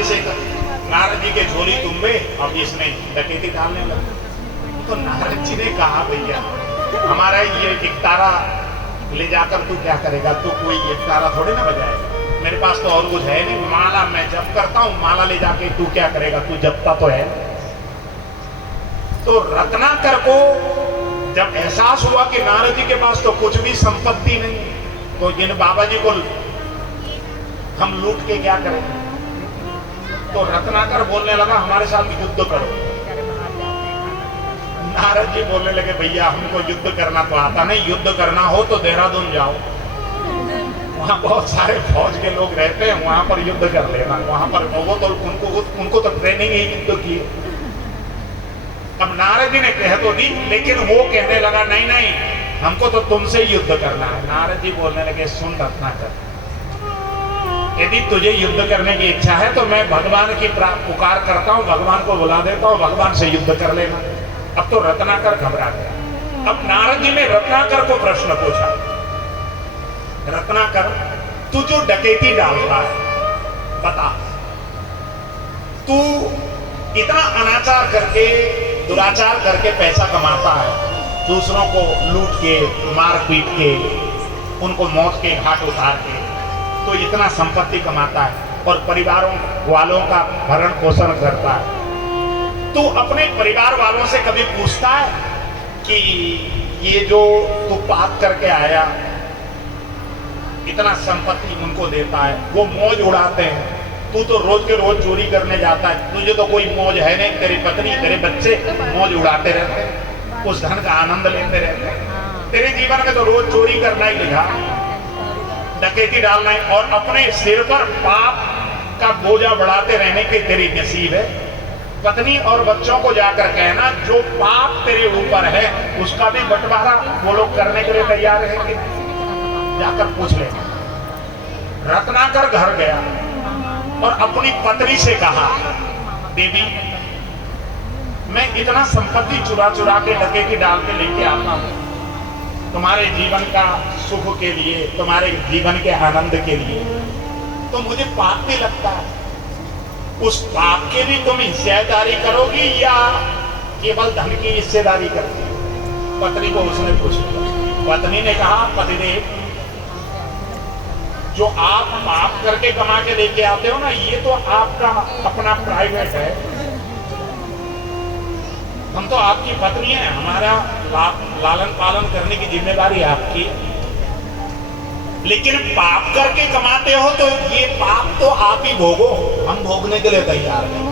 जी से नारद जी के झोली तुम्बे अब इसने डकैती डालने लगा। तो नारद जी ने कहा भैया हमारा ये एक तारा ले जाकर तू क्या करेगा, तू कोई एक तारा थोड़े ना बजाएगा, मेरे पास तो और कुछ है नहीं, माला मैं जप करता हूँ, माला ले जाके तू क्या करेगा, तू जपता तो है। तो रत्नाकर को जब एहसास हुआ कि नारद जी के पास तो कुछ भी संपत्ति नहीं, तो जिन बाबा जी को हम लूट के क्या करेंगे, तो रत्नाकर बोलने लगा हमारे साथ युद्ध करो। नारद जी बोलने लगे भैया हमको युद्ध करना तो आता नहीं, युद्ध करना हो तो देहरादून जाओ, वहां बहुत सारे फौज के लोग रहते हैं, वहां पर युद्ध कर लेना, वहां पर वो तो उनको तो ट्रेनिंग ही युद्ध की। अब नारद जी ने कह तो दी, लेकिन वो कहने लगा नहीं नहीं हमको तो तुमसे युद्ध करना है। नारद जी बोलने लगे सुन रत्नाकर, यदि तुझे युद्ध करने की इच्छा है तो मैं भगवान की पुकार करता हूँ, भगवान को बुला देता हूँ, भगवान से युद्ध कर लेना। अब तो रत्नाकर घबरा गया। अब नारद जी ने रत्नाकर को प्रश्न पूछा, रत्नाकर तू जो डकैती डाल रहा है बता, तू इतना अनाचार करके दुराचार करके पैसा कमाता है, दूसरों को लूट के मार पीट के उनको मौत के घाट उतार के तो इतना संपत्ति कमाता है और परिवारों वालों का भरण पोषण करता है। तू अपने परिवार वालों से कभी पूछता है कि ये जो तू पाप करके आया, इतना संपत्ति उनको देता है, वो मौज उड़ाते हैं, तू तो रोज के रोज चोरी करने जाता है, तुझे तो कोई मौज है नहीं, तेरी पत्नी तेरे बच्चे मौज उड़ाते रहते हैं, उस धन का आनंद लेते रहते हैं, तेरे जीवन में तो रोज चोरी करना ही लिखा, डकैती डालना है और अपने सिर पर पाप का बोझा बढ़ाते रहने के तेरी नसीब है। पत्नी और बच्चों को जाकर कहना जो पाप तेरे ऊपर है उसका भी बंटवारा वो लोग करने के लिए तैयार है कि जाकर पूछ ले। रत्नाकर घर गया और अपनी पत्नी से कहा देवी मैं इतना संपत्ति चुरा चुरा के डकैती डाल के लेके आता हूं तुम्हारे जीवन का सुख के लिए, तुम्हारे जीवन के आनंद के लिए, तो मुझे पाप भी लगता है, उस पाप के भी तुम हिस्सेदारी करोगी या केवल धन की हिस्सेदारी करती? पत्नी को उसने पूछा। पत्नी ने कहा पतिदेव जो आप पाप करके कमा के लेके आते हो ना, ये तो आपका अपना प्राइवेट है, हम तो आपकी पत्नी है, हमारा लालन पालन करने की जिम्मेदारी आपकी, लेकिन पाप करके कमाते हो तो ये पाप तो आप ही भोगो, हम भोगने के लिए तैयार हैं।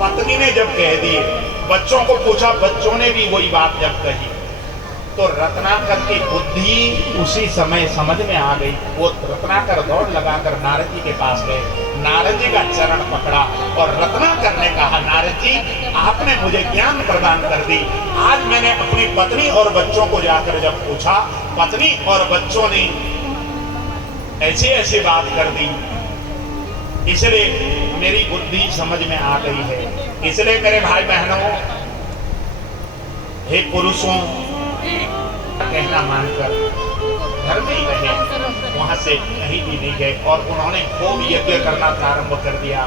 पत्नी ने जब कह दिए, बच्चों को पूछा, बच्चों ने भी वही बात जब कही तो रत्नाकर की बुद्धि उसी समय समझ में आ गई। वो रत्नाकर दौड़ लगाकर नारद जी के पास गए, नारद जी का चरण पकड़ा और रत्नाकर ने कहा नारद जी आपने मुझे ज्ञान प्रदान कर दी, आज मैंने अपनी पत्नी और बच्चों को जाकर जब पूछा, पत्नी और बच्चों ने ऐसी ऐसी बात कर दी, इसलिए मेरी बुद्धि समझ में आ गई है। इसलिए मेरे भाई बहनों, हे पुरुषों, कहना मानकर घर में ही रहे, वहां से कहीं भी नहीं गए और उन्होंने खूब यज्ञ करना प्रारंभ कर दिया,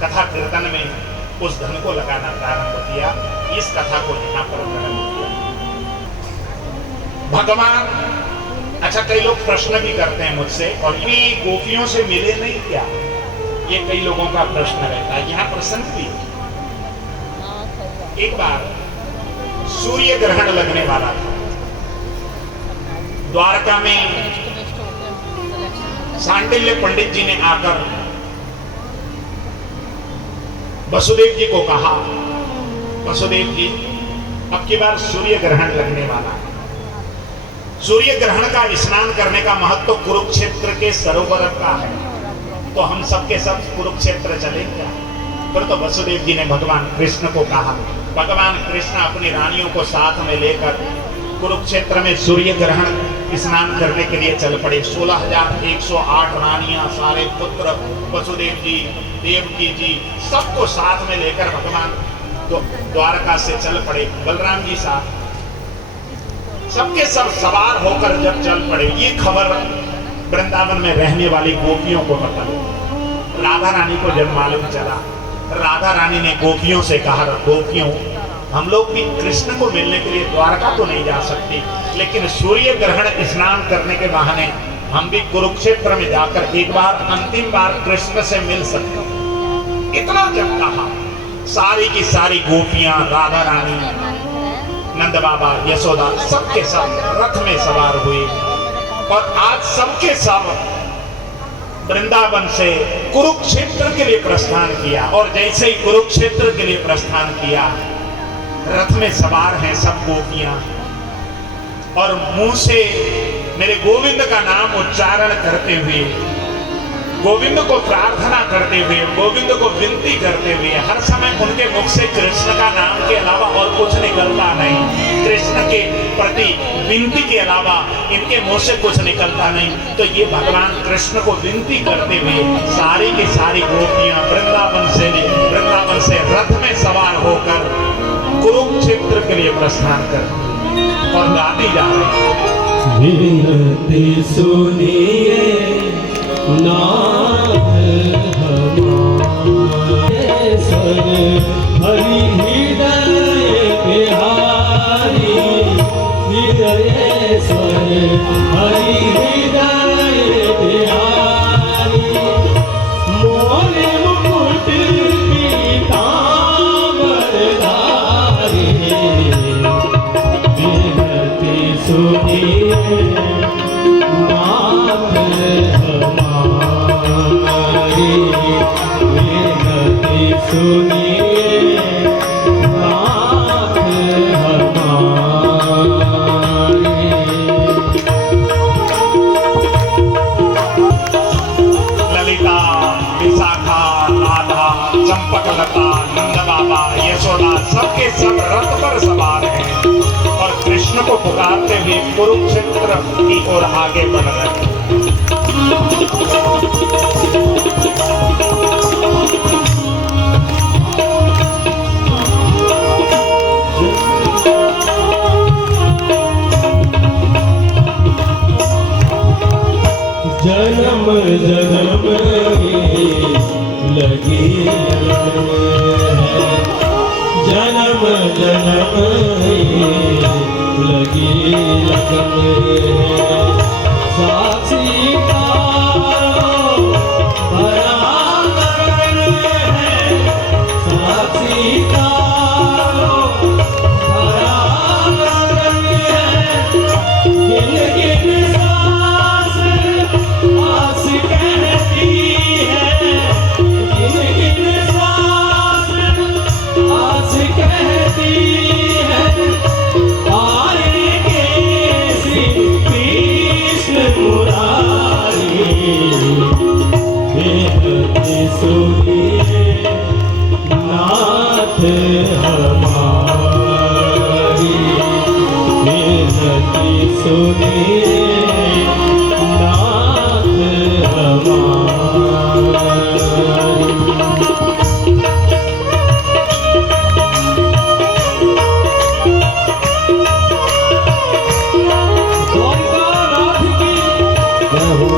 कथा कीर्तन में उस धन को लगाना प्रारंभ किया। इस कथा को यहाँ पर वर्णन किया भगवान। अच्छा, कई लोग प्रश्न भी करते हैं मुझसे, और ये गोपियों से मिले नहीं क्या, ये कई लोगों का प्रश्न रहता है। यहाँ प्रसंग भी एक बार सूर्य ग्रहण लगने वाला था, द्वारका में सांडिल्य पंडित जी ने आकर वसुदेव जी को कहा, वसुदेव जी अब की बार सूर्य ग्रहण लगने वाला है, सूर्य ग्रहण का स्नान करने का महत्व कुरुक्षेत्र के सरोवर का है, तो हम सबके सब कुरुक्षेत्र चलेंगे। फिर तो वसुदेव जी ने भगवान कृष्ण को कहा, भगवान कृष्ण अपनी रानियों को साथ में लेकर कुरुक्षेत्र में सूर्य ग्रहण स्नान करने के लिए चल पड़े। 16,108 रानियां, सारे पुत्र, वसुदेव जी, देवकी जी, सबको साथ में लेकर भगवान द्वारका से चल पड़े। बलराम जी साथ, सबके सब सवार होकर जब चल पड़े, ये खबर वृंदावन में रहने वाली गोपियों को पता। राधा रानी को जब मालूम चला, राधा रानी ने गोपियों से कहा, गोपियों हम लोग भी कृष्ण को मिलने के लिए द्वारका तो नहीं जा सकते, लेकिन सूर्य ग्रहण स्नान करने के बहाने हम भी कुरुक्षेत्र में जाकर एक बार अंतिम बार कृष्ण से मिल सकते। इतना जब कहा, सारी की सारी गोपियां, राधा रानी, नंद बाबा, यशोदा, सबके सब रथ में सवार हुए और आज सबके सब वृंदावन से कुरुक्षेत्र के लिए प्रस्थान किया। और जैसे ही कुरुक्षेत्र के लिए प्रस्थान किया, रथ में सवार हैं सब गोपियां और मुंह से मेरे गोविंद का नाम उच्चारण करते हुए, गोविंद को प्रार्थना करते हुए, गोविंद को विनती करते हुए, हर समय उनके मुख से कृष्ण का नाम के अलावा और कुछ निकलता नहीं, कृष्ण के प्रति विनती के अलावा इनके मुंह से कुछ निकलता नहीं। तो ये भगवान कृष्ण को विनती करते हुए सारी की सारी गोपियां वृंदावन से रथ में सवार होकर कुरुक्षेत्र के लिए प्रस्थान कर और गाती जा रही विनती सुनिए नाथ हमारे सर हरि हृदय बिहारी, हृदय स्वर हरि हृदय बिहारी, मोरे मुकुट पीतांबर धारी, विनती सुनिए नाथ हमारी, विनती सुनिए नाथ हमारी। ललिता, विशाखा, राधा, चंपकलता, नंद बाबा, यशोदा, सबके सब रथ पर सवार हैं और कृष्ण को पुकारते हुए कुरुक्षेत्र की ओर आगे बढ़ रहे हैं। जन्म जन्म लगी है, जन्म जन्म लगी लगन है, साक्षी का बड़ा लगन है, साक्षी का बड़ा लगन है, गिन गिन सांस आस कहती है, गिन गिन सांस आस कहती है, आएंगे श्री कृष्ण मुरारी, विनती सुनिए नाथ हमारी, विनती सुनिए नाथ हमारी। द्वारकानाथ की जय हो।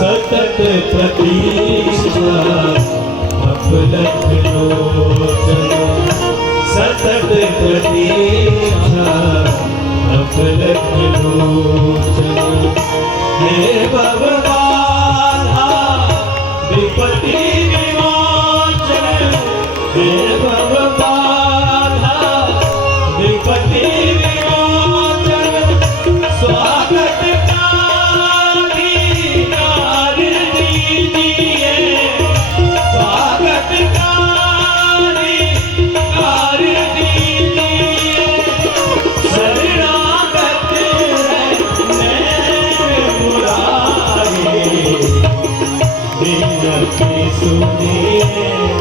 सतत प्रतीक्षा अफलक लोचन, सतत प्रतीक्षा अफलक लोचन, हे भवबाधा विपत्ति विमोचन, हे भवबाधा विपत्ति विमोचन, स्वागत सुनिए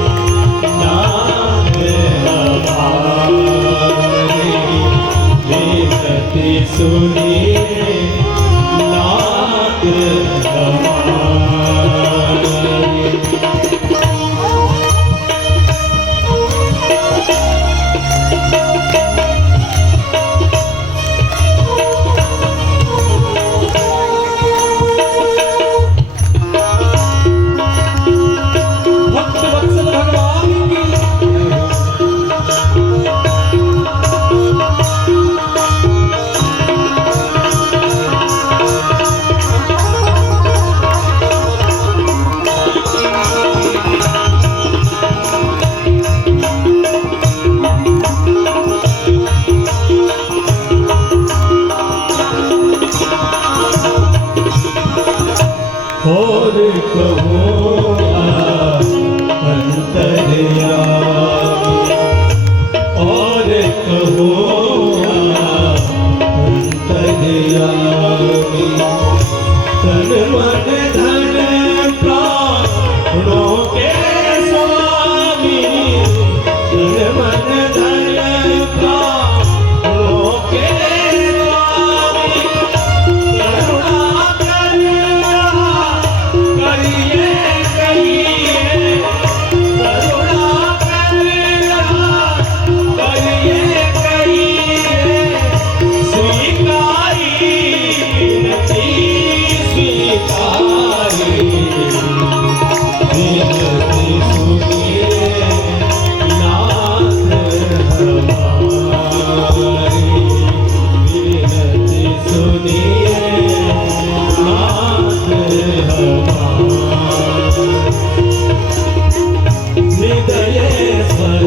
हृदयेश्वर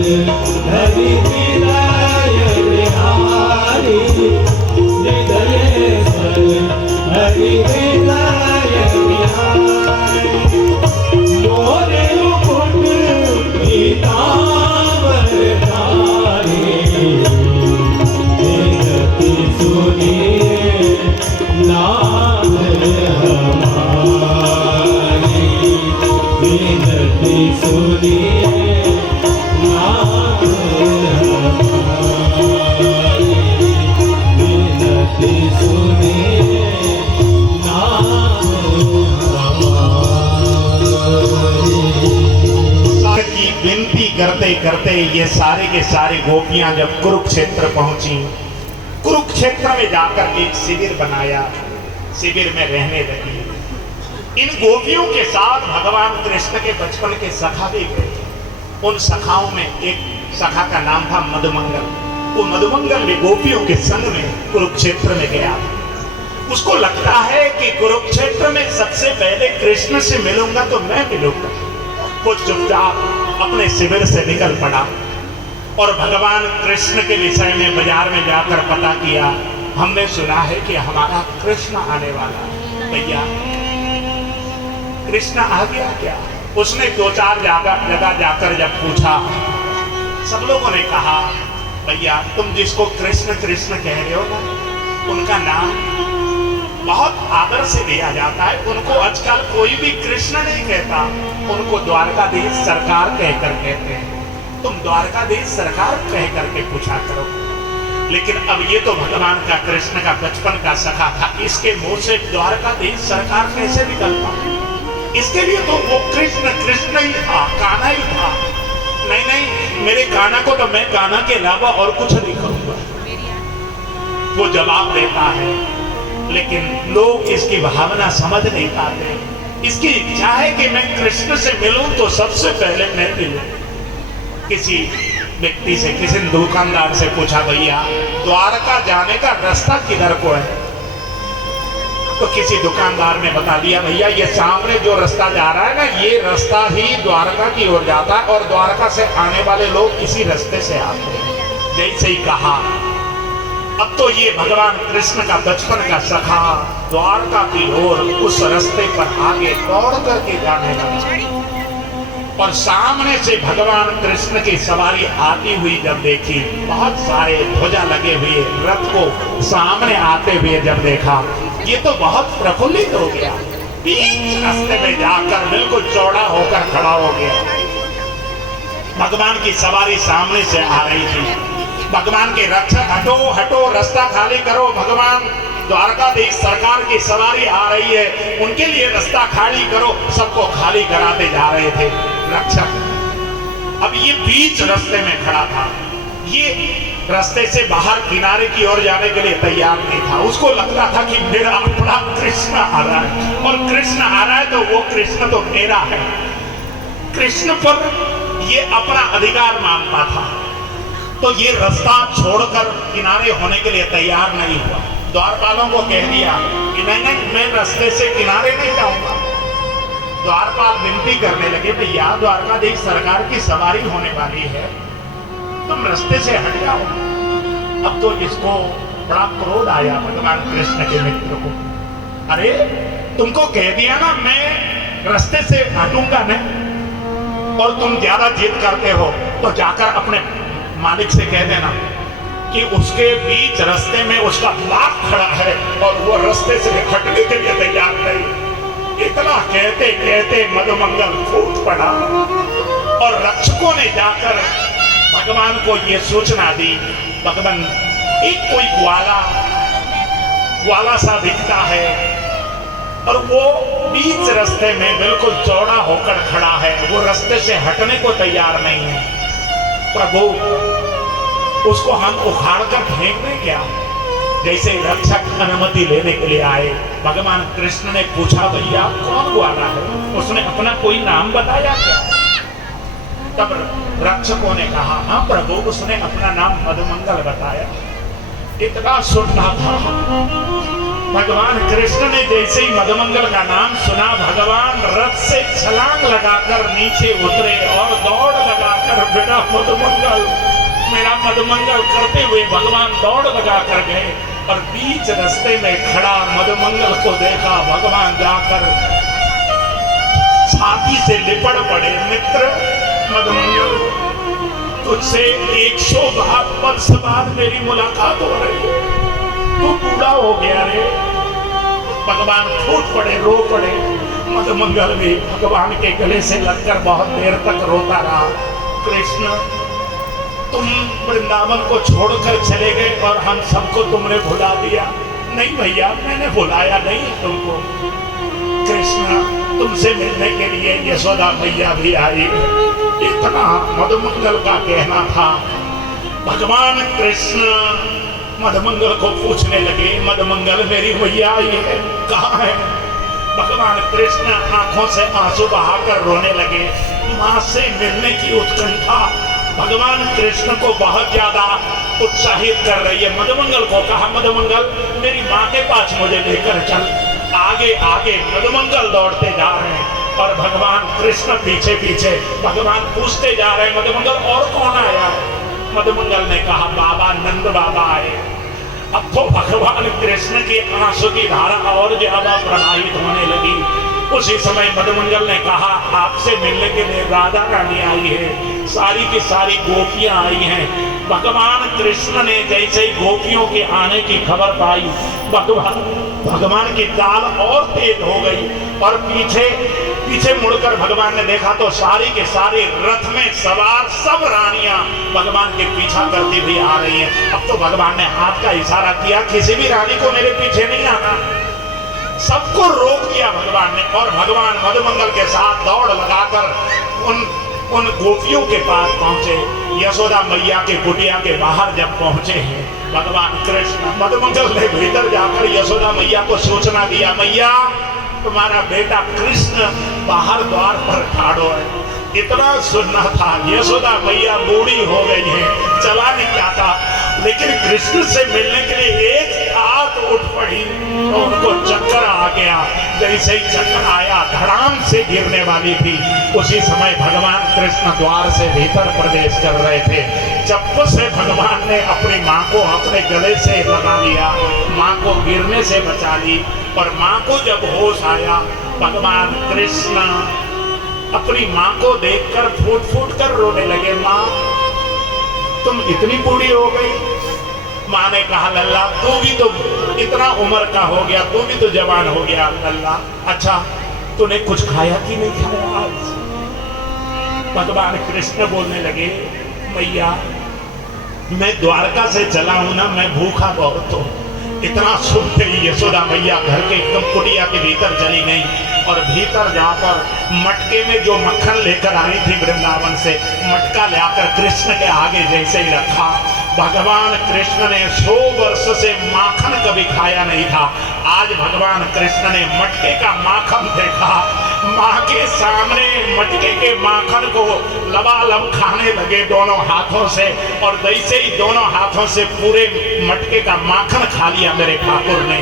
हरि विनायक बिहारी हृदयेश्वर हरि विनायक बिहारी मोरे मुकुट पीतांबर धारी विनती सुनिए नाथ हमारी विनती सुनिए नाथ हमारी विनती सुनिए नाथ हमारी। की विनती करते करते ये सारे के सारे गोपियां जब कुरुक्षेत्र पहुंची, कुरुक्षेत्र में जाकर एक शिविर बनाया, शिविर में रहने लगी। इन गोपियों के साथ भगवान कृष्ण के बचपन के सखा भी गए। उन सखाओं में एक सखा का नाम था मधुमंगल। वो मधुमंगल भी गोपियों के संग में कुरुक्षेत्र में गया। उसको लगता है कि कुरुक्षेत्र में सबसे पहले कृष्ण से मिलूंगा तो मैं मिलूंगा। वो चुपचाप अपने शिविर से निकल पड़ा और भगवान कृष्ण के विषय में बाजार में जाकर पता किया। हमने सुना है कि हमारा कृष्ण आने वाला है। भैया कृष्ण आ गया क्या? उसने 2-4 जगह जाकर जब पूछा, सब लोगों ने कहा भैया तुम जिसको कृष्ण कृष्ण कह रहे हो ना, उनका नाम बहुत आदर से दिया जाता है। उनको आजकल कोई भी कृष्ण नहीं कहता, उनको द्वारकाधीश सरकार कहकर कहते हैं। तुम द्वारकाधीश सरकार कह करके पूछा करो। लेकिन अब ये तो भगवान का कृष्ण का बचपन का सखा था, इसके मुंह से द्वारकाधीश सरकार कैसे निकलता? इसके लिए तो वो कृष्ण कृष्ण ही था, कान्हा ही था। नहीं नहीं, मेरे कान्हा को तो मैं कान्हा के अलावा और कुछ नहीं करूंगा। वो जवाब देता है, लेकिन लोग इसकी भावना समझ नहीं पाते। इसकी इच्छा है कि मैं कृष्ण से मिलूं तो सबसे पहले मैं मिलूं। किसी व्यक्ति से, किसी दुकानदार से पूछा भैया द्वारका जाने का रास्ता किधर को है? तो किसी दुकानदार ने बता दिया भैया ये सामने जो रास्ता जा रहा है ना, ये रास्ता ही द्वारका की ओर जाता है और द्वारका से आने वाले लोग इसी रास्ते से आते हैं। जैसे ही कहा, अब तो ये भगवान कृष्ण का बचपन का सखा द्वारका की ओर उस रास्ते पर आगे दौड़ करके जाने लगा और सामने से भगवान कृष्ण की सवारी आती हुई जब देखी, बहुत सारे ध्वजा लगे हुए रथ को सामने आते हुए जब देखा, ये तो बहुत प्रफुल्लित हो गया। बीच रास्ते में जाकर बिल्कुल चौड़ा होकर खड़ा हो गया। भगवान की सवारी सामने से आ रही थी। भगवान के रक्षक हटो हटो, रास्ता खाली करो, भगवान द्वारकाधीश सरकार की सवारी आ रही है, उनके लिए रास्ता खाली करो। सबको खाली कराते जा रहे थे रक्षक। अब ये बीच रास्ते में खड़ा था, ये रास्ते से बाहर किनारे की ओर जाने के लिए तैयार नहीं था। उसको लगता था कि मेरा अपना कृष्ण आ रहा है, और कृष्ण आ रहा है तो वो कृष्ण तो मेरा है। कृष्ण पर ये अपना अधिकार मानता था, तो ये रास्ता छोड़कर किनारे होने के लिए तैयार नहीं हुआ। द्वारपालों को कह दिया कि नहीं नहीं, मैं रास्ते से किनारे नहीं जाऊंगा। द्वारपाल विनती करने लगे, भैया द्वारकाधीश सरकार की सवारी होने वाली है, तुम रास्ते से हट जाओ। अब तो इसको बड़ा क्रोध आया भगवान कृष्ण के मित्र को। अरे तुमको कह दिया ना मैं रास्ते से हटूंगा नहीं, और तुम ज्यादा जिद करते हो तो जाकर अपने मालिक से कह देना कि उसके बीच रास्ते में उसका बाप खड़ा है और वो रास्ते से हटने के लिए तैयार नहीं। इतना कहते कहते मधुमंगल फूट पड़ा और रक्षकों ने जाकर भगवान को ये सूचना दी, भगवान एक कोई ग्वाला सा दिखता है और वो बीच रास्ते में बिल्कुल चौड़ा होकर खड़ा है, वो रास्ते से हटने को तैयार नहीं है। प्रभु उसको हम उखाड़ कर फेंक दें क्या? जैसे रक्षक अनुमति लेने के लिए आए, भगवान कृष्ण ने पूछा भैया कौन ग्वाला है? उसने अपना कोई नाम बताया क्या? तब रक्षकों ने कहा हाँ प्रभु, उसने अपना नाम मधुमंगल बताया। इतना सुनना था भगवान कृष्ण ने जैसे ही मधुमंगल का नाम सुना, भगवान रथ से छलांग लगाकर नीचे उतरे और दौड़ लगाकर मेरा मधुमंगल करते हुए भगवान दौड़ लगाकर गए और बीच रास्ते में खड़ा मधुमंगल को देखा। भगवान जाकर छाती से लिपट पड़े, मित्र मधुमंगल, तुझसे 100 वर्ष बाद मेरी मुलाकात हो रही है, तू बूढ़ा हो गया रे। भगवान फूट पड़े, रो पड़े। मधुमंगल भी भगवान के गले से लगकर बहुत देर तक रोता रहा। कृष्ण, तुम वृंदावन को छोड़कर चले गए और हम सबको तुमने भुला दिया। नहीं भैया, मैंने भुलाया नहीं तुमको। कृष्ण, तुमसे मिलने के लिए यशोदा मैया भी आई। इतना मधुमंगल का कहना था। भगवान कृष्ण मधुमंगल को पूछने लगे, मधुमंगल मेरी मैया आई है, कहाँ है? भगवान कृष्ण आंखों से आंसू बहाकर रोने लगे। मां से मिलने की उत्कंठा भगवान कृष्ण को बहुत ज्यादा उत्साहित कर रही है। मधुमंगल को कहा, मधुमंगल मेरी माँ के पास मुझे लेकर चल। आगे आगे मधुमंगल दौड़ते जा रहे हैं और भगवान कृष्ण पीछे पीछे। भगवान पूछते जा रहे हैं, मधुमंगल और कौन आया है? मधुमंगल ने कहा, बाबा नंद बाबा आए। अब तो भगवान कृष्ण की आंसू की धारा और ज्यादा प्रवाहित होने लगी। उसी समय मधुमंगल ने कहा, आपसे मिलने के लिए राधा रानी आई है, सारी की सारी गोपियां आई हैं। भगवान कृष्ण ने जैसे ही गोपियों के आने की खबर पाई, भगवान की चाल और तेज हो गई और पीछे मुड़कर भगवान ने देखा तो सारी के सारी रथ में सवार सब रानियां भगवान के पीछा करती हुई आ रही हैं। अब तो भगवान ने हाथ का इशारा किया, किसी भी रानी को मेरे पीछे नहीं आना। सबको रोक दिया भगवान ने और भगवान मधुमंगल के साथ दौड़ लगाकर उन गोपियों के पास पहुंचे। यशोदा मैया के कुटिया के बाहर जब पहुंचे हैं भगवान कृष्ण, मधुमंगल ने भीतर जाकर यशोदा मैया को सूचना दिया, मैया तुम्हारा बेटा कृष्ण बाहर द्वार पर ठाड़ो है। इतना सुनना था। यशोदा मैया बूढ़ी हो गई है, चला नहीं जाता, लेकिन कृष्ण से मिलने के लिए एक हाथ उठ पड़ी तो उनको चक्कर आ गया। जैसे ही चक्कर आया, धड़ाम से गिरने वाली थी। उसी समय भगवान कृष्ण द्वार से भीतर प्रवेश कर रहे थे। चप्पू से भगवान ने अपनी माँ को अपने गले से लगा लिया, माँ को गिरने से बचा ली। और माँ को जब होश आया, भगवान कृष्ण अपनी माँ को देखकर फूट फूट कर रोने लगे। माँ तुम इतनी बूढ़ी हो गई। माँ ने कहा, लल्ला तू भी तो इतना उम्र का हो गया, तू भी तो जवान हो गया लल्ला। अच्छा तूने कुछ खाया कि नहीं खाया आज? भगवान कृष्ण बोलने लगे, मैया मैं द्वारका से चला हूं ना, मैं भूखा बहुत हूं। इतना सुनते ही यशोदा मैया घर के एकदम कुटिया के भीतर चली गई और भीतर जाकर मटके में जो मक्खन लेकर आई थी वृंदावन से, मटका लाकर कृष्ण के आगे जैसे ही रखा। भगवान कृष्ण ने 100 वर्ष से माखन कभी खाया नहीं था। आज भगवान कृष्ण ने मटके का माखन देखा। माँ के सामने मटके के माखन को लबालब खाने लगे दोनों हाथों से, और जैसे ही दोनों हाथों से पूरे मटके का माखन खा लिया मेरे ठाकुर ने,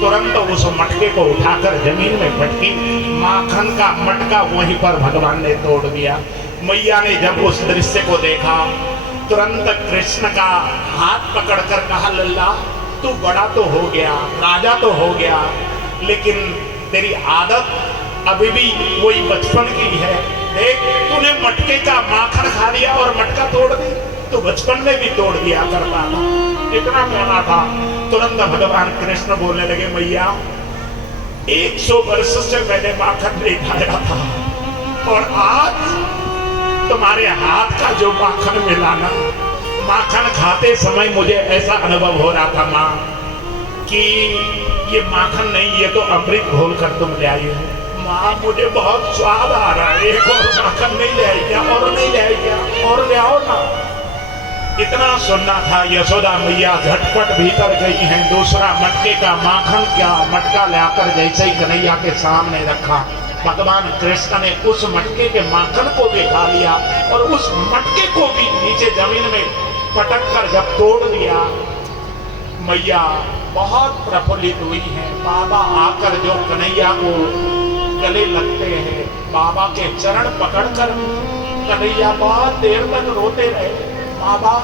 तुरंत उस मटके को उठाकर जमीन में पटकी। माखन का मटका वहीं पर भगवान ने तोड़ दिया। मैया ने जब उस दृश्य को देखा, तुरंत कृष्ण का हाथ पकड़कर कहा, लल्ला तू बड़ा तो हो गया, राजा तो हो गया, लेकिन तेरी आदत अभी भी वही बचपन की है। देख तूने मटके का माखन खा लिया और मटका तोड़ दी, तो बचपन में भी तोड़ दिया करता था। इतना कहना था। तुरंत भगवान कृष्ण बोलने लगे, मैया 100 वर्ष से मैंने माखन नहीं खाया था, और आज तुम्हारे हाथ का जो माखन मिला ना, माखन खाते समय मुझे ऐसा अनुभव हो रहा था माँ कि ये माखन नहीं, ये तो अमृत घोल कर तुम ले आई हो। माँ मुझे बहुत स्वाद आ रहा है, एक और माखन नहीं ले आई क्या? और नहीं ले आई क्या? और ले आओ ना। इतना सुनना था। यशोदा मैया झटपट भीतर गई हैं। दूसरा मटके का माखन का मटका लाकर जैसे ही कन्हैया के सामने रखा, भगवान कृष्ण ने उस मटके के माखन को भी खा लिया और उस मटके को भी नीचे जमीन में पटक कर जब तोड़ दिया, मैया बहुत प्रफुल्लित हुई हैं। बाबा आकर जो कन्हैया को गले लगते हैं, बाबा के चरण पकड़कर कन्हैया बहुत देर तक रोते रहे। बाबा,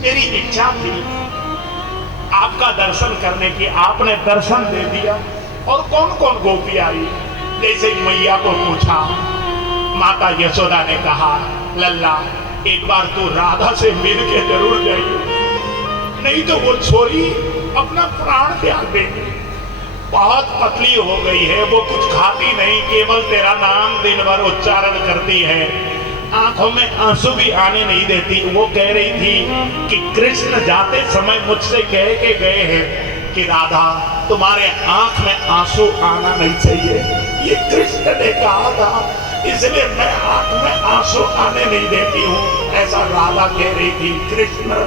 मेरी इच्छा थी आपका दर्शन करने की, आपने दर्शन दे दिया। और कौन कौन गोपी आई? जैसे मैया को पूछा, माता यशोदा ने कहा, लल्ला एक बार तू राधा से मिल के जरूर जाइए, नहीं तो वो छोरी अपना प्राण त्याग देगी। बहुत पतली हो गई है, वो कुछ खाती नहीं, केवल तेरा नाम दिन भर उच्चारण करती है, आंखों में आंसू भी आने नहीं देती। वो कह रही थी कि कृष्ण जाते समय मुझसे कह के गए हैं कि राधा तुम्हारे आंख में आंसू आना नहीं चाहिए, ये कृष्ण ने कहा था, इसलिए मैं आंख में आंसू आने नहीं देती हूँ, ऐसा राधा कह रही थी। कृष्ण,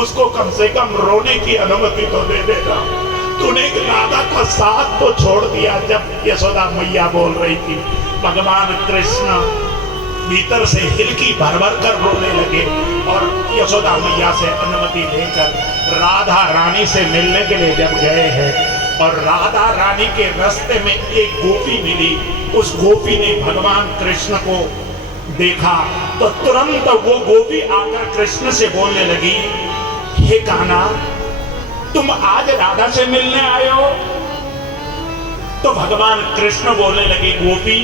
उसको कम से कम रोने की अनुमति तो दे देगा। तूने राधा का साथ तो छोड़ दिया। जब यशोदा मैया बोल रही थी, भगवान कृष्ण भीतर से हिलकी भर भर कर रोने लगे और यशोदा मैया से अनुमति लेकर राधा रानी से मिलने के लिए जब गए हैं, और राधा रानी के रास्ते में एक गोपी मिली, उस गोपी ने भगवान कृष्ण को देखा तो तुरंत वो गोपी आकर कृष्ण से बोलने लगी, हे कान्हा, तुम आज राधा से मिलने आए हो? तो भगवान कृष्ण बोलने लगे, गोपी,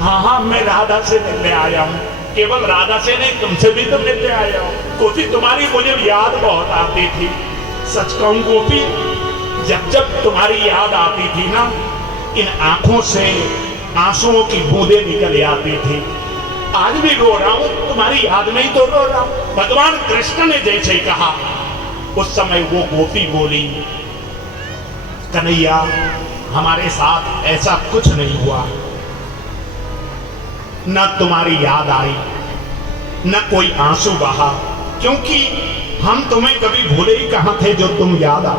हाँ हाँ मैं राधा से मिलने आया हूँ। केवल राधा से नहीं, तुमसे भी तो मिलने आया हूँ। गोपी, तुम्हारी मुझे याद बहुत आती थी। सच कहूं गोपी, जब जब तुम्हारी याद आती थी ना, इन आंखों से आंसुओं की बूंदें निकल आती थी। आज भी रो रहा हूं, तुम्हारी याद में ही तो रो रहा हूं। भगवान कृष्ण ने जैसे ही कहा, उस समय वो गोपी बोली, कन्हैया, हमारे साथ ऐसा कुछ नहीं हुआ, न तुम्हारी याद आई, न कोई आंसू बहा, क्योंकि हम तुम्हें कभी भूले ही कहां थे जो तुम याद आ।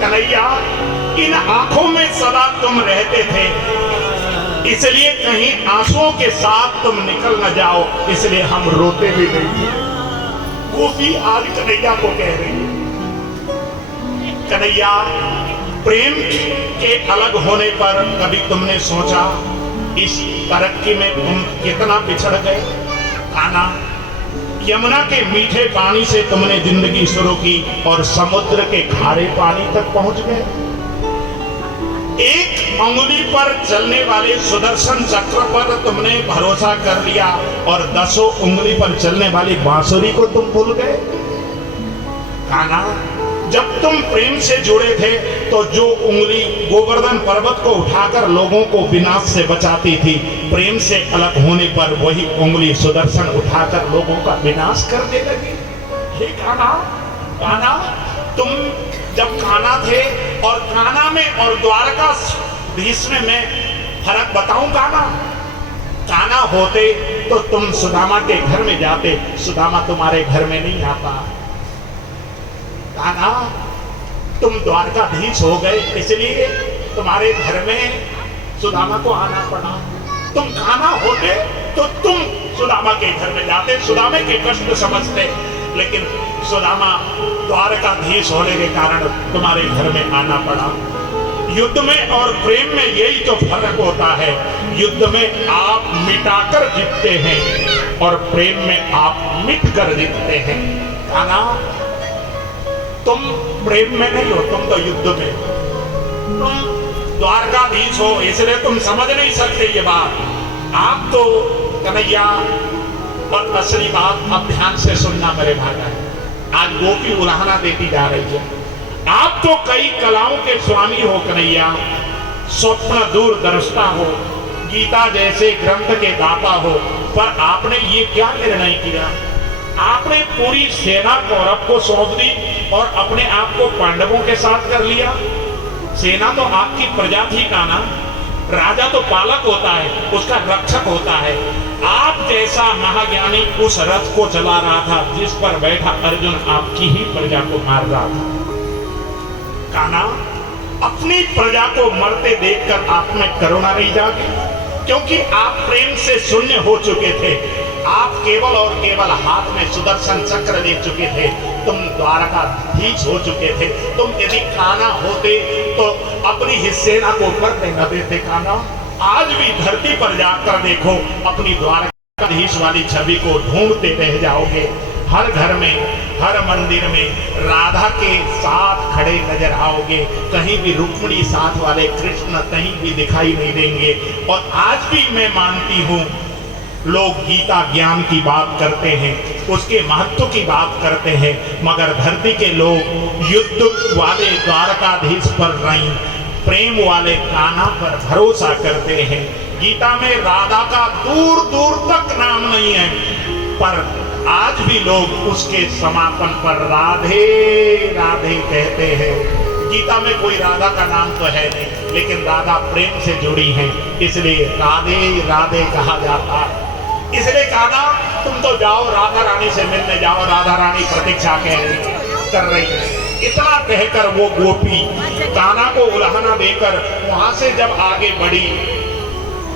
कन्हैया, इन आंखों में सदा तुम रहते थे, इसलिए कहीं आंसुओं के साथ तुम निकल न जाओ, इसलिए हम रोते भी नहीं थे। गोपी आज कन्हैया को कह रही है, कन्हैया, प्रेम के अलग होने पर कभी तुमने सोचा इस तरक्की में तुम कितना पिछड़ गए? कान्हा, यमुना के मीठे पानी से तुमने जिंदगी शुरू की और समुद्र के खारे पानी तक पहुंच गए। एक अंगुली पर चलने वाले सुदर्शन चक्र पर तुमने भरोसा कर लिया और 10 उंगली पर चलने वाली बांसुरी को तुम भूल गए। कान्हा, जब तुम प्रेम से जुड़े थे तो जो उंगली गोवर्धन पर्वत को उठाकर लोगों को विनाश से बचाती थी, प्रेम से अलग होने पर वही उंगली सुदर्शन उठाकर लोगों का विनाश करने लगी। हे कान्हा, कान्हा, तुम जब कान्हा थे और कान्हा में और द्वारकाधीश में मैं फर्क बताऊं कान्हा? कान्हा होते तो तुम सुदामा के घर में जाते, सुदामा तुम्हारे घर में नहीं आता। कान्हा, तुम द्वारकाधीश हो गए, इसलिए तुम्हारे घर में सुदामा को आना पड़ा। तुम कान्हा होते तो तुम सुदामा के घर में जाते, सुदामा के कष्ट समझते, लेकिन सुदामा द्वारकाधीश होने के कारण तुम्हारे घर में आना पड़ा। युद्ध में और प्रेम में यही तो फर्क होता है। युद्ध में आप मिटाकर जीतते हैं और प्रेम में आप मिटकर जीतते हैं। कान्हा, तुम प्रेम में नहीं हो, तुम तो युद्ध में। तुम द्वारकाधीश हो, इसलिए तुम समझ नहीं सकते ये बात। आप तो कन्हैया, और असली बात अब ध्यान से सुनना मेरे भाई। आज गोपी उलाहना देती जा रही है। आप तो कई कलाओं के स्वामी हो कन्हैया, स्वप्न दूरदर्शिता हो, गीता जैसे ग्रंथ के दाता हो, पर आपने ये क्या निर्णय किया? आपने पूरी सेना कौरव को सौंप दी और अपने आप को पांडवों के साथ कर लिया। सेना तो आपकी प्रजा थी कान्हा, राजा तो पालक होता है, उसका रक्षक होता है। आप जैसा महाज्ञानी उस रथ को चला रहा था जिस पर बैठा अर्जुन आपकी ही प्रजा को मार रहा था। कान्हा, अपनी प्रजा को मरते देखकर आप में करुणा नहीं जागी? क्योंकि आप प्रेम से शून्य हो चुके थे। आप केवल और केवल हाथ में सुदर्शन चक्र ले चुके थे, तुम द्वारकाधीश हो चुके थे। तुम यदि कान्हा होते तो अपनी ही सेना को मरने न देते कान्हा। आज भी धरती पर जाकर देखो, अपनी द्वारकाधीश वाली छवि को ढूंढते रह जाओगे। हर घर में, हर मंदिर में राधा के साथ खड़े नजर आओगे। कहीं भी रुक्मिणी साथ वाले कृष्ण कहीं भी दिखाई नहीं देंगे। और आज भी मैं मानती हूँ, लोग गीता ज्ञान की बात करते हैं, उसके महत्व की बात करते हैं, मगर धरती के लोग युद्ध वाले द्वारकाधीश पर नहीं, प्रेम वाले कान्हा पर भरोसा करते हैं। गीता में राधा का दूर दूर तक नाम नहीं है, पर आज भी लोग उसके समापन पर राधे राधे कहते हैं। गीता में कोई राधा का नाम तो है नहीं, लेकिन राधा प्रेम से जुड़ी है, इसलिए राधे राधे कहा जाता है। इसलिए कान्हा तुम तो जाओ, राधा रानी से मिलने जाओ, राधा रानी प्रतीक्षा कर रही है। इतना कहकर वो गोपी कान्हा को उलाहना देकर वहां से जब आगे बढ़ी,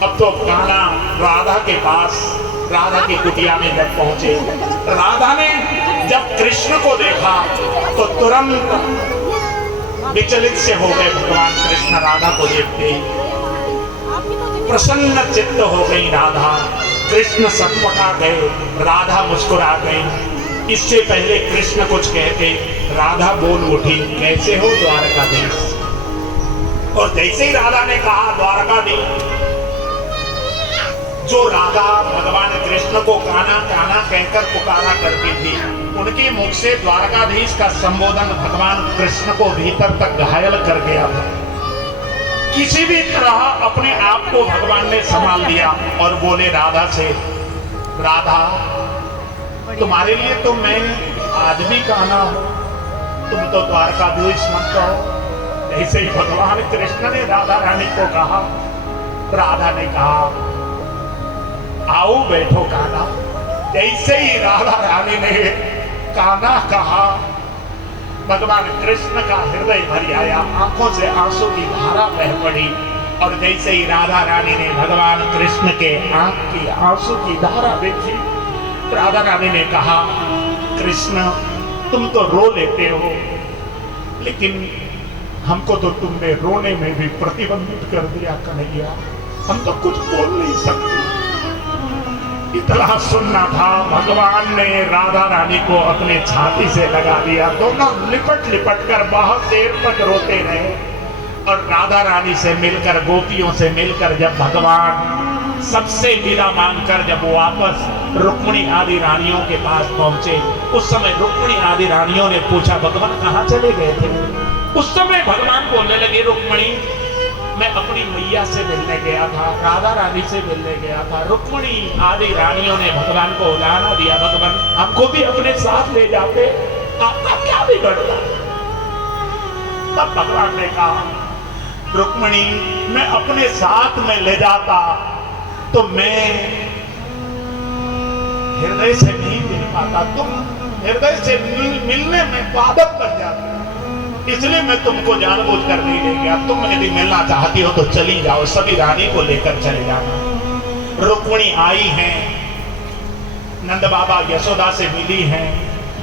अब तो कान्हा राधा के पास, राधा की कुटिया में जब पहुंचे, राधा ने जब कृष्ण को देखा तो तुरंत विचलित से हो गए भगवान कृष्ण। राधा को देखते ही प्रसन्न चित्त हो गई राधा। कृष्ण सकपका गए, राधा मुस्कुरा गई। इससे पहले कृष्ण कुछ कहते, राधा बोल उठी, कैसे हो द्वारकाधीश। और जैसे ही राधा ने कहा द्वारकाधीश, जो राधा भगवान कृष्ण को कान्हा कान्हा कहकर पुकारा करती थी, उनके मुख से द्वारकाधीश का संबोधन भगवान कृष्ण को भीतर तक घायल कर गया था। किसी भी तरह अपने आप को भगवान ने संभाल लिया और बोले राधा से, राधा तुम्हारे लिए तो मैं आज भी कान्हा हूं, तुम तो द्वारकाधीश मत कहो। ऐसे ही भगवान कृष्ण ने राधा रानी को कहा। राधा ने कहा, आओ बैठो कान्हा। जैसे ही राधा रानी ने कान्हा कहा, भगवान कृष्ण का हृदय भर आया, आंखों से आंसू की धारा बह पड़ी। और जैसे ही राधा रानी ने भगवान कृष्ण के आंख की आंसू की धारा देखी, राधा रानी ने कहा, कृष्ण तुम तो रो लेते हो, लेकिन हमको तो तुमने रोने में भी प्रतिबंधित कर दिया कन्हैया, हम तो कुछ बोल नहीं सकते। इतना सुनना था, भगवान ने राधा रानी को अपने छाती से लगा दिया। दोनों लिपट लिपट कर बहुत देर तक रोते रहे। और राधा रानी से मिलकर, गोपियों से मिलकर जब भगवान सबसे विदा मांगकर जब वापस रुक्मिणी आदि रानियों के पास पहुंचे, उस समय रुक्मिणी आदि रानियों ने पूछा, भगवान कहाँ चले गए थे। उस समय भगवान बोलने लगे, रुक्मिणी मैं अपनी मैया से मिलने गया था, राधा रानी से मिलने गया था। रुक्मिणी आदि रानियों ने भगवान को उलाहना दिया, भगवान हमको भी अपने साथ ले जाते, आपका क्या बिगड़ता। तब भगवान ने कहा, रुक्मिणी मैं अपने साथ में ले जाता तो मैं हृदय से नहीं मिल पाता, तुम हृदय से मिलने में बाधक बन जाते, इसलिए मैं तुमको जानबूझ कर नहीं ले गया। तुम यदि मिलना चाहती हो तो चली जाओ, सभी रानी को लेकर चले जाना। रुक्मिणी आई हैं, नंद बाबा यशोदा से मिली हैं।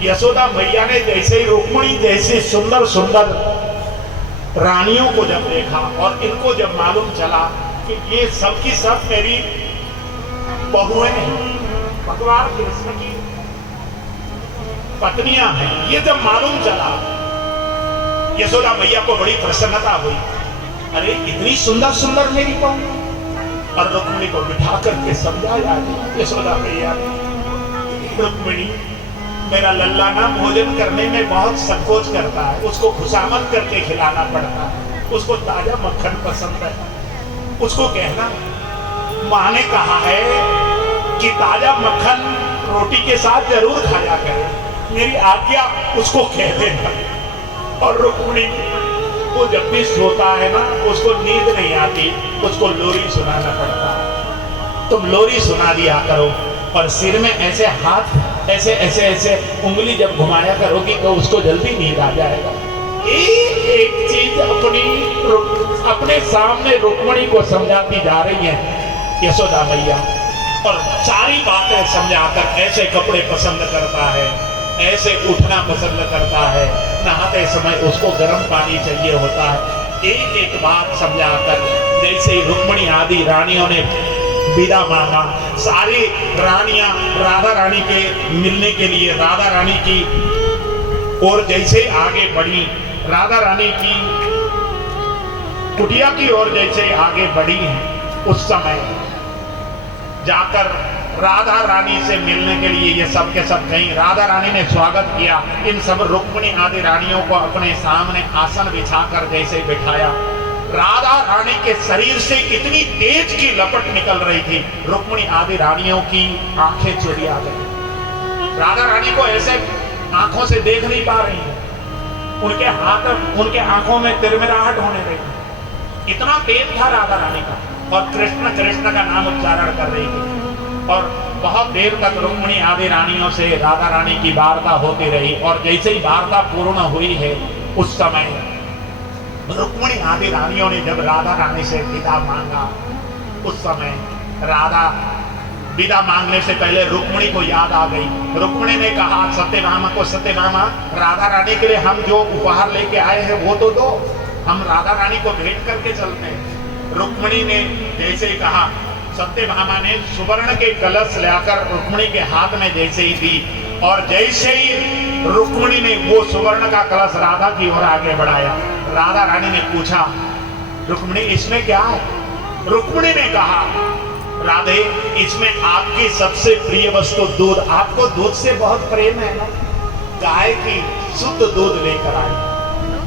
यशोदा मैया ने जैसे ही रुक्मिणी जैसे सुंदर सुंदर रानियों को जब देखा और इनको जब मालूम चला कि ये सब की सब मेरी बहुएं हैं, भगवान कृष्ण की पत्नियां हैं, ये जब मालूम चला, यशोदा मैया को बड़ी प्रसन्नता हुई। अरे इतनी सुंदर सुंदर मेरी बहू। और रुक्मिणी को बिठा करके समझाया यशोदा मैया ने, रुक्मिणी मेरा लल्ला ना भोजन करने में बहुत संकोच करता है, उसको खुशामद करके खिलाना पड़ता है, उसको ताजा मक्खन पसंद है। उसको कहना, माँ ने कहा है कि ताजा मक्खन रोटी के साथ जरूर खाया करे, मेरी आज्ञा उसको कह देना। और रुक्मिणी वो जब भी सोता है ना, उसको नींद नहीं आती, उसको लोरी सुनाना पड़ता है। तुम लोरी सुना दिया करो और सिर में ऐसे हाथ ऐसे ऐसे ऐसे उंगली जब घुमाया करोगी तो उसको जल्दी नींद आ जाएगा। एक चीज अपने सामने रुक्मिणी को समझाती जा रही है यशोदा मैया, और सारी बातें समझाकर ऐसे कपड़े पसंद करता है, ऐसे उठना पसंद करता है, नहाते समय उसको गर्म पानी चाहिए होता है। एक एक बात समझाकर, जैसे रुक्मिणी आदि रानियों ने विदा मांगा, सारी रानियां राधा रानी के मिलने के लिए राधा रानी की और जैसे आगे बढ़ी, राधा रानी की कुटिया की ओर जैसे आगे बढ़ी हैं, उस समय जाकर राधा रानी से मिलने के लिए ये सब के सब गई। राधा रानी ने स्वागत किया, इन सब रुक्मिणी आदि रानियों को अपने सामने आसन बिछाकर जैसे बिठाया। राधा रानी के शरीर से इतनी तेज की लपट निकल रही थी, रुक्मिणी आदि रानियों की आंखें चुरिया गई। राधा रानी को ऐसे आंखों से देख नहीं पा रही है, उनके आंखों में तिरमिराहट होने लगी। इतना तेज था राधा रानी का, और कृष्ण कृष्ण का नाम उच्चारण कर रही थी। और बहुत देर तक रुक्मिणी आदि रानियों से राधा रानी की वार्ता होती रही, और जैसे ही वार्ता पूर्ण हुई है, उस समय रुक्मिणी आदि रानियों ने जब राधा रानी से विदा मांगा, उस समय राधा विदा मांगने से पहले रुक्मिणी को याद आ गई। रुक्मिणी ने कहा सत्यभामा को, सत्यभामा राधा रानी के लिए हम जो उपहार लेके आए हैं वो तो दो, हम राधा रानी को भेंट करके चलते हैं। रुक्मिणी ने जैसे ही कहा, सत्यभामा ने सुवर्ण के कलश लाकर रुक्मिणी के हाथ में जैसे ही दी, और जैसे ही रुक्मिणी ने वो सुवर्ण का कलश राधा की ओर आगे बढ़ाया, राधा रानी ने पूछा, रुक्मिणी इसमें क्या है? रुक्मिणी ने कहा, राधे इसमें आपकी सबसे प्रिय वस्तु दूध, आपको दूध से बहुत प्रेम है ना, गाय की शुद्ध दूध लेकर आई।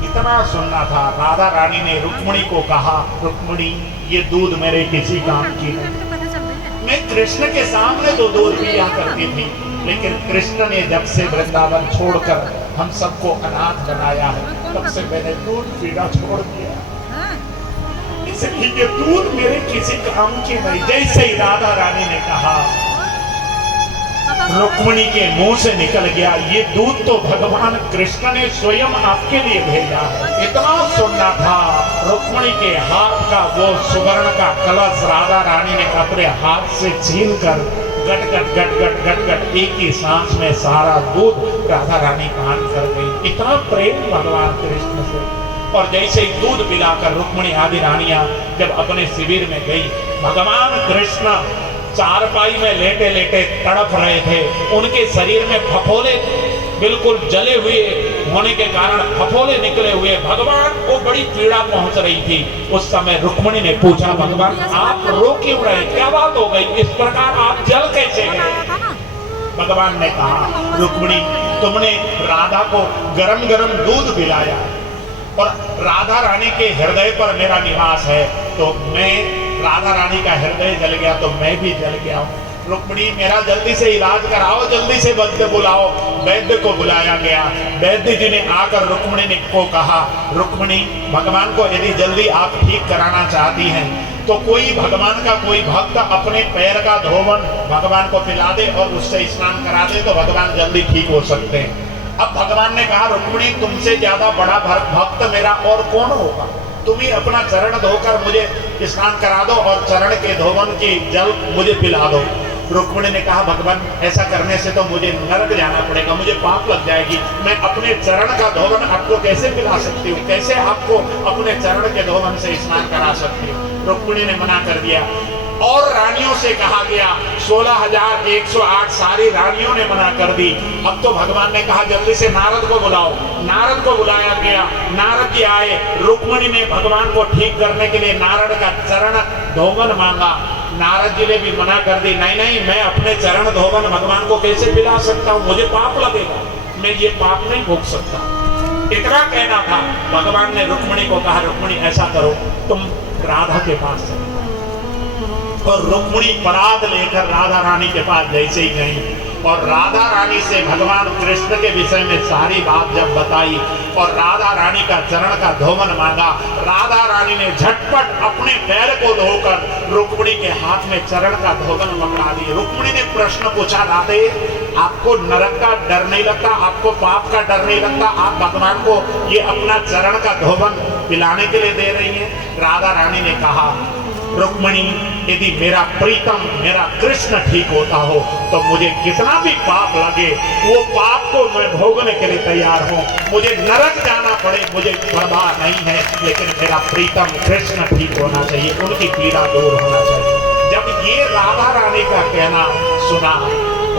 इतना सुनना था। राधा रानी ने रुक्मिणी को कहा, रुक्मिणी ये दूध मेरे किसी काम की नहीं, मैं कृष्ण के सामने तो दूध पिया करती थी, लेकिन कृष्ण ने जब से वृंदावन छोड़कर हम सबको अनाथ बनाया है, तब से मैंने दूध पीना छोड़ दिया, इसलिए ये दूध मेरे किसी काम की नहीं। जैसे ही राधा रानी ने कहा, रुक्मिणी के मुंह से निकल गया, ये दूध तो भगवान कृष्ण ने स्वयं आपके लिए भेजा है। इतना सुनना था। रुक्मिणी के हाथ का वो सुवर्ण का कलश राधा रानी ने अपने हाथ से छीनकर गट गट गट गट गट गट एक ही सांस में सारा दूध राधा रानी पान कर गई। इतना प्रेम भगवान कृष्ण से। और जैसे ही दूध पिलाकर रुक्मिणी आदि रानियां जब अपने शिविर में गई, भगवान कृष्ण चारपाई में लेटे लेटे तड़प रहे थे। उनके शरीर में फफोले बिल्कुल जले हुए होने के कारण फफोले निकले हुए, भगवान को बड़ी पीड़ा पहुंच रही थी। उस समय रुक्मिणी ने पूछा, भगवान आप रो क्यों रहे, क्या बात हो गई, इस प्रकार आप जल कैसे गए? भगवान ने कहा, रुक्मिणी तुमने राधा को गरम गरम दूध पिलाया और राधा रानी के हृदय पर मेरा निवास है, तो मैं राधा रानी का हृदय जल गया तो मैं भी जल गया हूँ। रुक्मिणी मेरा जल्दी से इलाज कराओ, जल्दी से वैद्य बुलाओ। वैद्य को बुलाया गया। वैद्य जी ने आकर रुक्मिणी को कहा, रुक्मिणी भगवान को यदि जल्दी आप ठीक कराना चाहती हैं तो कोई भगवान का कोई भक्त अपने पैर का धोवन भगवान को पिला दे और उससे स्नान करा दे तो भगवान जल्दी ठीक हो सकते हैं। अब भगवान ने कहा, रुक्मिणी तुमसे ज्यादा बड़ा भक्त मेरा और कौन होगा, तुम ही अपना चरण धोकर मुझे स्नान करा दो और चरण के धोवन की जल मुझे पिला दो। रुक्मिणी ने कहा, भगवान ऐसा करने से तो मुझे नरक जाना पड़ेगा, मुझे पाप लग जाएगी, मैं अपने चरण का धोवन आपको कैसे पिला सकती हूँ, कैसे आपको अपने चरण के धोवन से स्नान करा सकती हूँ। रुक्मिणी ने मना कर दिया। और रानियों से कहा गया, 16,108 सारी रानियों ने मना कर दी। अब तो भगवान ने कहा, जल्दी से नारद को बुलाओ। नारद को बुलाया गया। नारद जी आए। रुक्मिणी ने भगवान को ठीक करने के लिए नारद का चरण धोवन मांगा। नारद जी ने भी मना कर दी, नहीं नहीं, मैं अपने चरण धोवन भगवान को कैसे पिला सकता हूँ, मुझे पाप लगेगा, मैं ये पाप नहीं भोग सकता। इतना कहना था। भगवान ने रुक्मिणी को कहा, रुक्मिणी ऐसा करो, तुम राधा के पास चलो। और रुक्मिणी परात लेकर राधा रानी के पास जैसे ही गई और राधा रानी से भगवान कृष्ण के विषय में सारी बात जब बताई और राधा रानी का चरण का धोवन मांगा, राधा रानी ने झटपट अपने पैर को धोकर रुक्मिणी के हाथ में चरण का धोवन पकड़ा दिया। रुक्मिणी ने प्रश्न पूछा, राधे आपको नरक का डर नहीं लगता, आपको पाप का डर नहीं लगता, आप भगवान को ये अपना चरण का धोवन पिलाने के लिए दे रही हैं? राधा रानी ने कहा, रुक्मिणी यदि मेरा प्रीतम मेरा कृष्ण ठीक होता हो तो मुझे कितना भी पाप लगे वो पाप को मैं भोगने के लिए तैयार हूँ। मुझे नरक जाना पड़े मुझे परवाह नहीं है, लेकिन मेरा प्रीतम कृष्ण ठीक होना चाहिए, उनकी पीड़ा दूर होना चाहिए। जब ये राधा रानी का कहना सुना,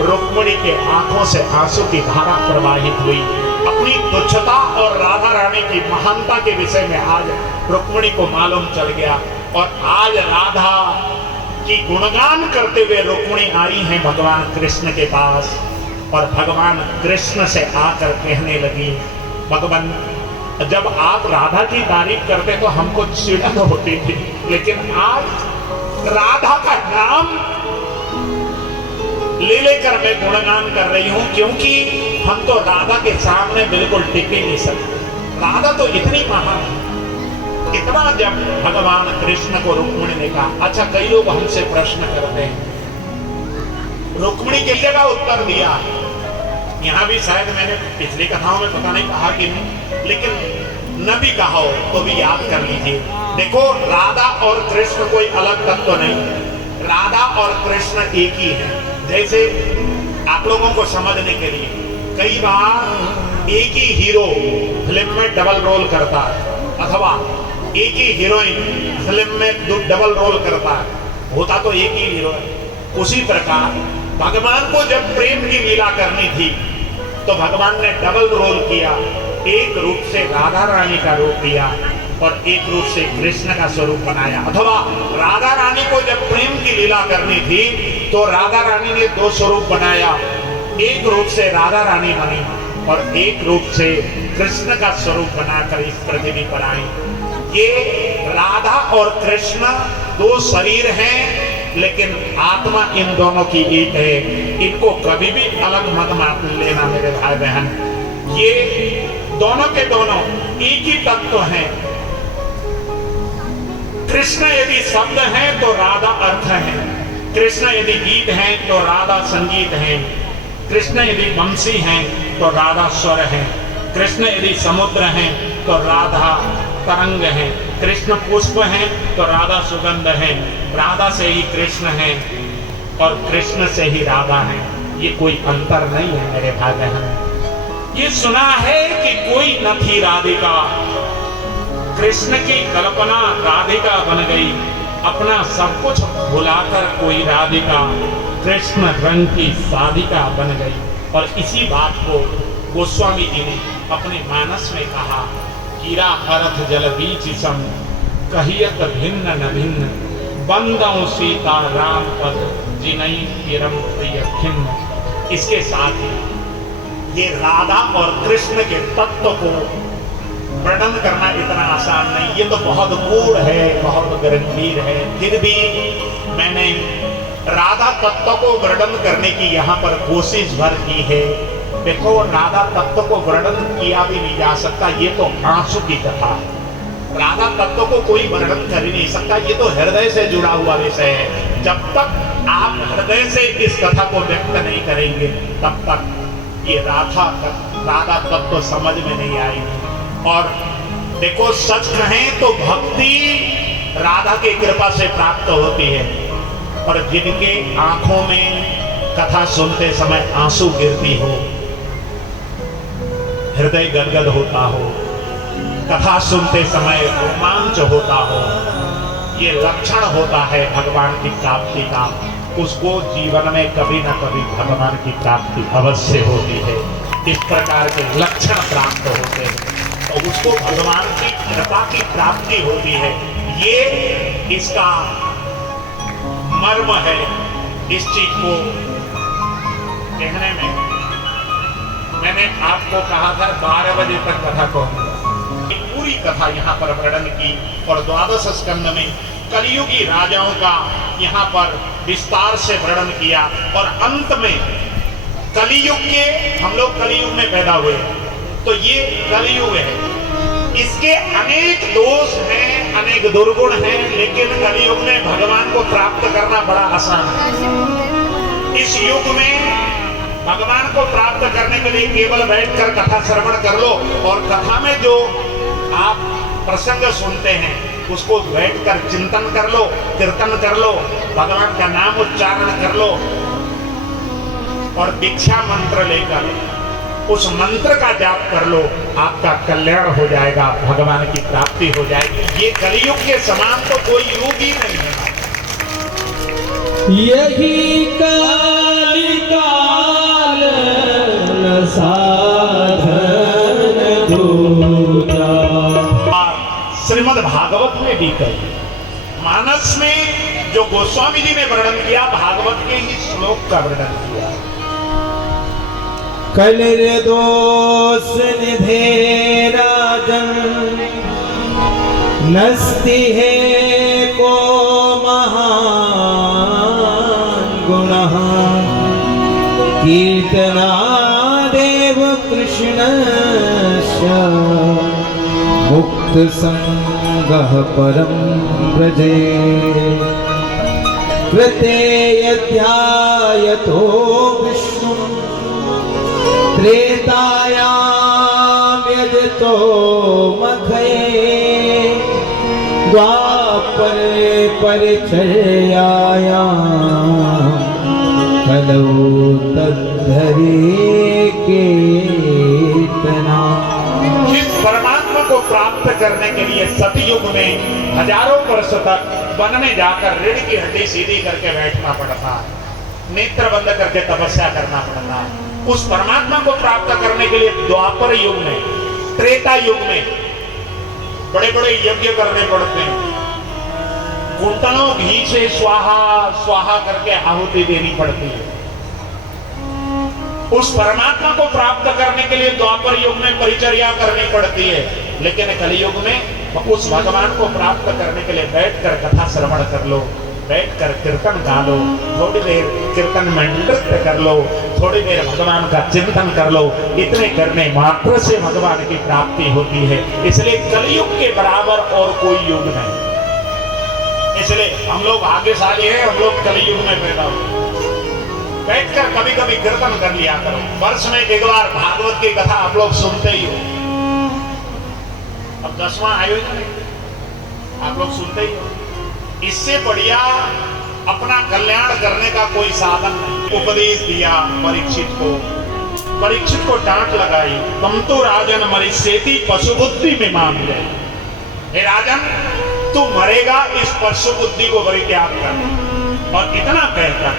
रुक्मिणी के आंखों से आंसू की धारा प्रवाहित हुई। अपनी तुच्छता और राधा रानी की महानता के विषय में आज रुक्मिणी को मालूम चल गया और आज राधा की गुणगान करते हुए रुक्मिणी आई हैं भगवान कृष्ण के पास और भगवान कृष्ण से आकर कहने लगी, भगवान जब आप राधा की तारीफ करते तो हमको चिढ़न होती थी, लेकिन आज राधा का नाम ले लेकर मैं गुणगान कर रही हूं, क्योंकि हम तो राधा के सामने बिल्कुल टिक ही नहीं सकते। राधा तो इतनी महान है। इतना जब भगवान कृष्ण को रुक्मिणी ने कहा, अच्छा कई लोग हमसे प्रश्न करते हैं, रुक्मिणी किस जगह उत्तर दिया? यहां भी शायद मैंने पिछली कथाओं में पता नहीं कहा कि नहीं, लेकिन न भी कहा हो तो भी याद कर लीजिए। देखो, राधा और कृष्ण कोई अलग तत्व नहीं, राधा और कृष्ण एक ही है। जैसे आप लोगों को समझने के लिए कई बार एक ही हीरो फिल्म में डबल रोल करता है अथवा एक ही हीरोइन फिल्म में डबल रोल करता है, होता तो एक ही हीरो है। उसी प्रकार भगवान को जब प्रेम की लीला करनी थी तो भगवान ने डबल रोल किया, एक रूप से राधा रानी का रूप दिया और एक रूप से कृष्ण का स्वरूप बनाया। अथवा राधा रानी को जब प्रेम की लीला करनी थी तो राधा रानी ने दो स्वरूप बनाया, एक रूप से राधा रानी बनी और एक रूप से कृष्ण का स्वरूप बनाकर इस पृथ्वी पर आई। ये राधा और कृष्ण दो शरीर हैं, लेकिन आत्मा इन दोनों की एक है। इनको कभी भी अलग मत मान लेना मेरे भाई बहन, ये दोनों के दोनों एक ही तत्व हैं। कृष्ण यदि शब्द है तो राधा अर्थ है, कृष्ण यदि गीत है तो राधा संगीत है, कृष्ण यदि वंशी है तो राधा स्वर है, कृष्ण यदि समुद्र है तो राधा तरंग है, कृष्ण पुष्प है तो राधा सुगंध है, राधा से ही कृष्ण है और कृष्ण से ही राधा है। ये कोई अंतर नहीं है मेरे भाई बहन। ये सुना है कि कोई न थी राधिका, कृष्ण की कल्पना राधिका बन गई, अपना सब कुछ भुलाकर कोई राधिका कृष्ण रंग की साधिका बन गई। और इसी बात को गोस्वामी जी ने अपने मानस में कहा, कीरा हरथ जल बीच सम कहियत भिन्न न भिन्न, बंदों सीता राम पद जिनई किरम प्रिय खिन्न। इसके साथ ही ये राधा और कृष्ण के तत्व को वर्णन करना इतना आसान नहीं, ये तो बहुत गूढ़ है, बहुत गंभीर है। फिर भी मैंने राधा तत्व को वर्णन करने की यहाँ पर कोशिश भर की है। देखो, राधा तत्व को वर्णन किया भी नहीं जा सकता, ये तो आंसू की कथा है। राधा तत्व को कोई वर्णन कर ही नहीं सकता, ये तो हृदय से जुड़ा हुआ विषय है। जब तक आप हृदय से इस कथा को व्यक्त नहीं करेंगे तब तक ये राधा तत्व समझ में नहीं आएगी। और देखो, सच कहें तो भक्ति राधा की कृपा से प्राप्त होती है, और जिनके आंखों में कथा सुनते समय आंसू गिरती हो, हृदय गदगद होता हो, कथा सुनते समय रोमांच होता हो, ये लक्षण होता है भगवान की प्राप्ति का। उसको जीवन में कभी ना कभी भगवान की प्राप्ति अवश्य होती है। इस प्रकार के लक्षण प्राप्त होते हैं तो उसको भगवान की कृपा की प्राप्ति होती है। ये इसका मर्म है। इस चीज को कहने में मैंने आपको कहा था 12 बजे तक कथा कहूंगा। पूरी कथा यहाँ पर वर्णन की और 12 स्कंद में कलियुगी राजाओं का यहाँ पर विस्तार से वर्णन किया। और अंत में कलियुग के, हम लोग कलियुग में पैदा हुए तो ये कलियुग है, इसके अनेक दोष हैं, अनेक दुर्गुण हैं, लेकिन कलियुग में भगवान को प्राप्त करना बड़ा आसान है। इस युग में भगवान को प्राप्त करने के लिए केवल बैठकर कथा श्रवण कर लो, और कथा में जो आप प्रसंग सुनते हैं उसको बैठकर चिंतन कर लो, कीर्तन कर लो, भगवान का नाम उच्चारण कर लो और दीक्षा मंत्र लेकर उस मंत्र का जाप कर लो, आपका कल्याण हो जाएगा, भगवान की प्राप्ति हो जाएगी। ये कलयुग के समान तो कोई युग ही नहीं है। यही कलिकाल साधन दूजा। श्रीमद् भागवत में भी कही, मानस में जो गोस्वामी जी ने वर्णन किया, भागवत के ही श्लोक का वर्णन किया। कलिर दोष निधे राजन नस्ति है को महान गुणः कीर्तनादेव कृष्णस्य मुक्त संगः परम व्रजे प्रत्ययध्यायतो विष्णु त्रेतायां यजतो मखये द्वापरे परिचर्यायां कलौ तद्धरे कीर्तना। जिस परमात्मा को प्राप्त करने के लिए सतयुग में हजारों वर्ष तक वन में जाकर रीढ़ की हड्डी सीधी करके बैठना पड़ता, नेत्र बंद करके तपस्या करना पड़ता, उस परमात्मा को प्राप्त करने के लिए द्वापर युग में, त्रेता युग में बड़े बड़े यज्ञ करने पड़ते हैं। कुंटलों घी से स्वाहा स्वाहा करके आहुति देनी पड़ती है। उस परमात्मा को प्राप्त करने के लिए द्वापर युग में परिचर्या करनी पड़ती है, लेकिन कलियुग में उस भगवान को प्राप्त करने के लिए बैठकर कथा श्रवण कर लो, बैठकर कीर्तन गा लो, थोड़ी देर कीर्तन में नृत्य कर लो, थोड़ी देर भगवान का चिंतन कर लो, इतने करने मात्र से भगवान की प्राप्ति होती है। इसलिए कलयुग के बराबर और कोई युग नहीं। इसलिए हम लोग भाग्यशाली हैं, हम लोग कलयुग में पैदा हुए। बैठकर कभी कभी कीर्तन कर लिया करो, वर्ष में एक बार भागवत की कथा आप लोग सुनते ही हो। अब 10वां आयोजन आप लोग सुनते ही हो। इससे बढ़िया अपना कल्याण करने का कोई साधन नहीं। उपदेश दिया परीक्षित को डांट लगाई, तुम तो राजन मरिष्येति पशु बुद्धि में मान गए। हे राजन, तू मरेगा, इस पशु बुद्धि को परित्याग कर। और इतना कहकर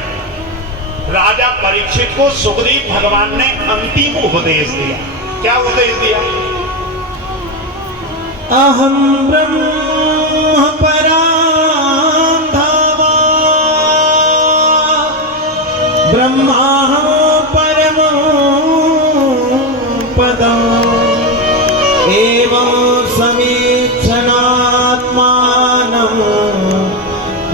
राजा परीक्षित को सुखदेव भगवान ने अंतिम उपदेश दिया। क्या उपदेश दिया? अहम ब्रह्म परां धावा ब्रह्माहं परमं पदम् एवं समीक्षणात्मानम्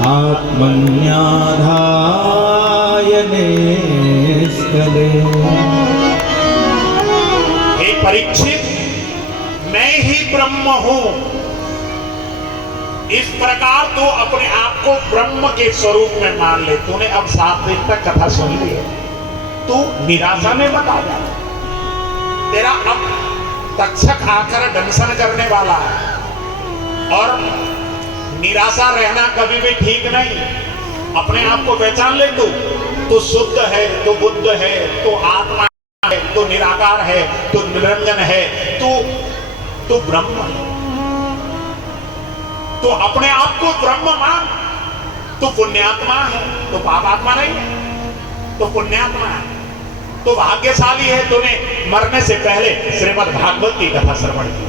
आत्मन्याधाय निष्कले। हे परीक्षित, मैं ही ब्रह्म हूं। इस प्रकार तो अपने आप को ब्रह्म के स्वरूप में मान ले। तूने अब 7 दिन तक कथा सुन ली है, तू निराशा में मत आ जा। तेरा अब तक्षक आकर दंशन करने वाला है, और निराशा रहना कभी भी ठीक नहीं। अपने आप को पहचान ले। तू शुद्ध है, तू बुद्ध है, तू आत्मा है, तू निराकार है, तू निरंजन है, तू ब्रह्म है। तो अपने आप को ब्रह्म मान। तू पुण्यात्मा है, तो पापात्मा नहीं है, तो पुण्यात्मा है। तो भाग्यशाली है, तूने मरने से पहले श्रीमद् भागवत की कथा श्रवण की।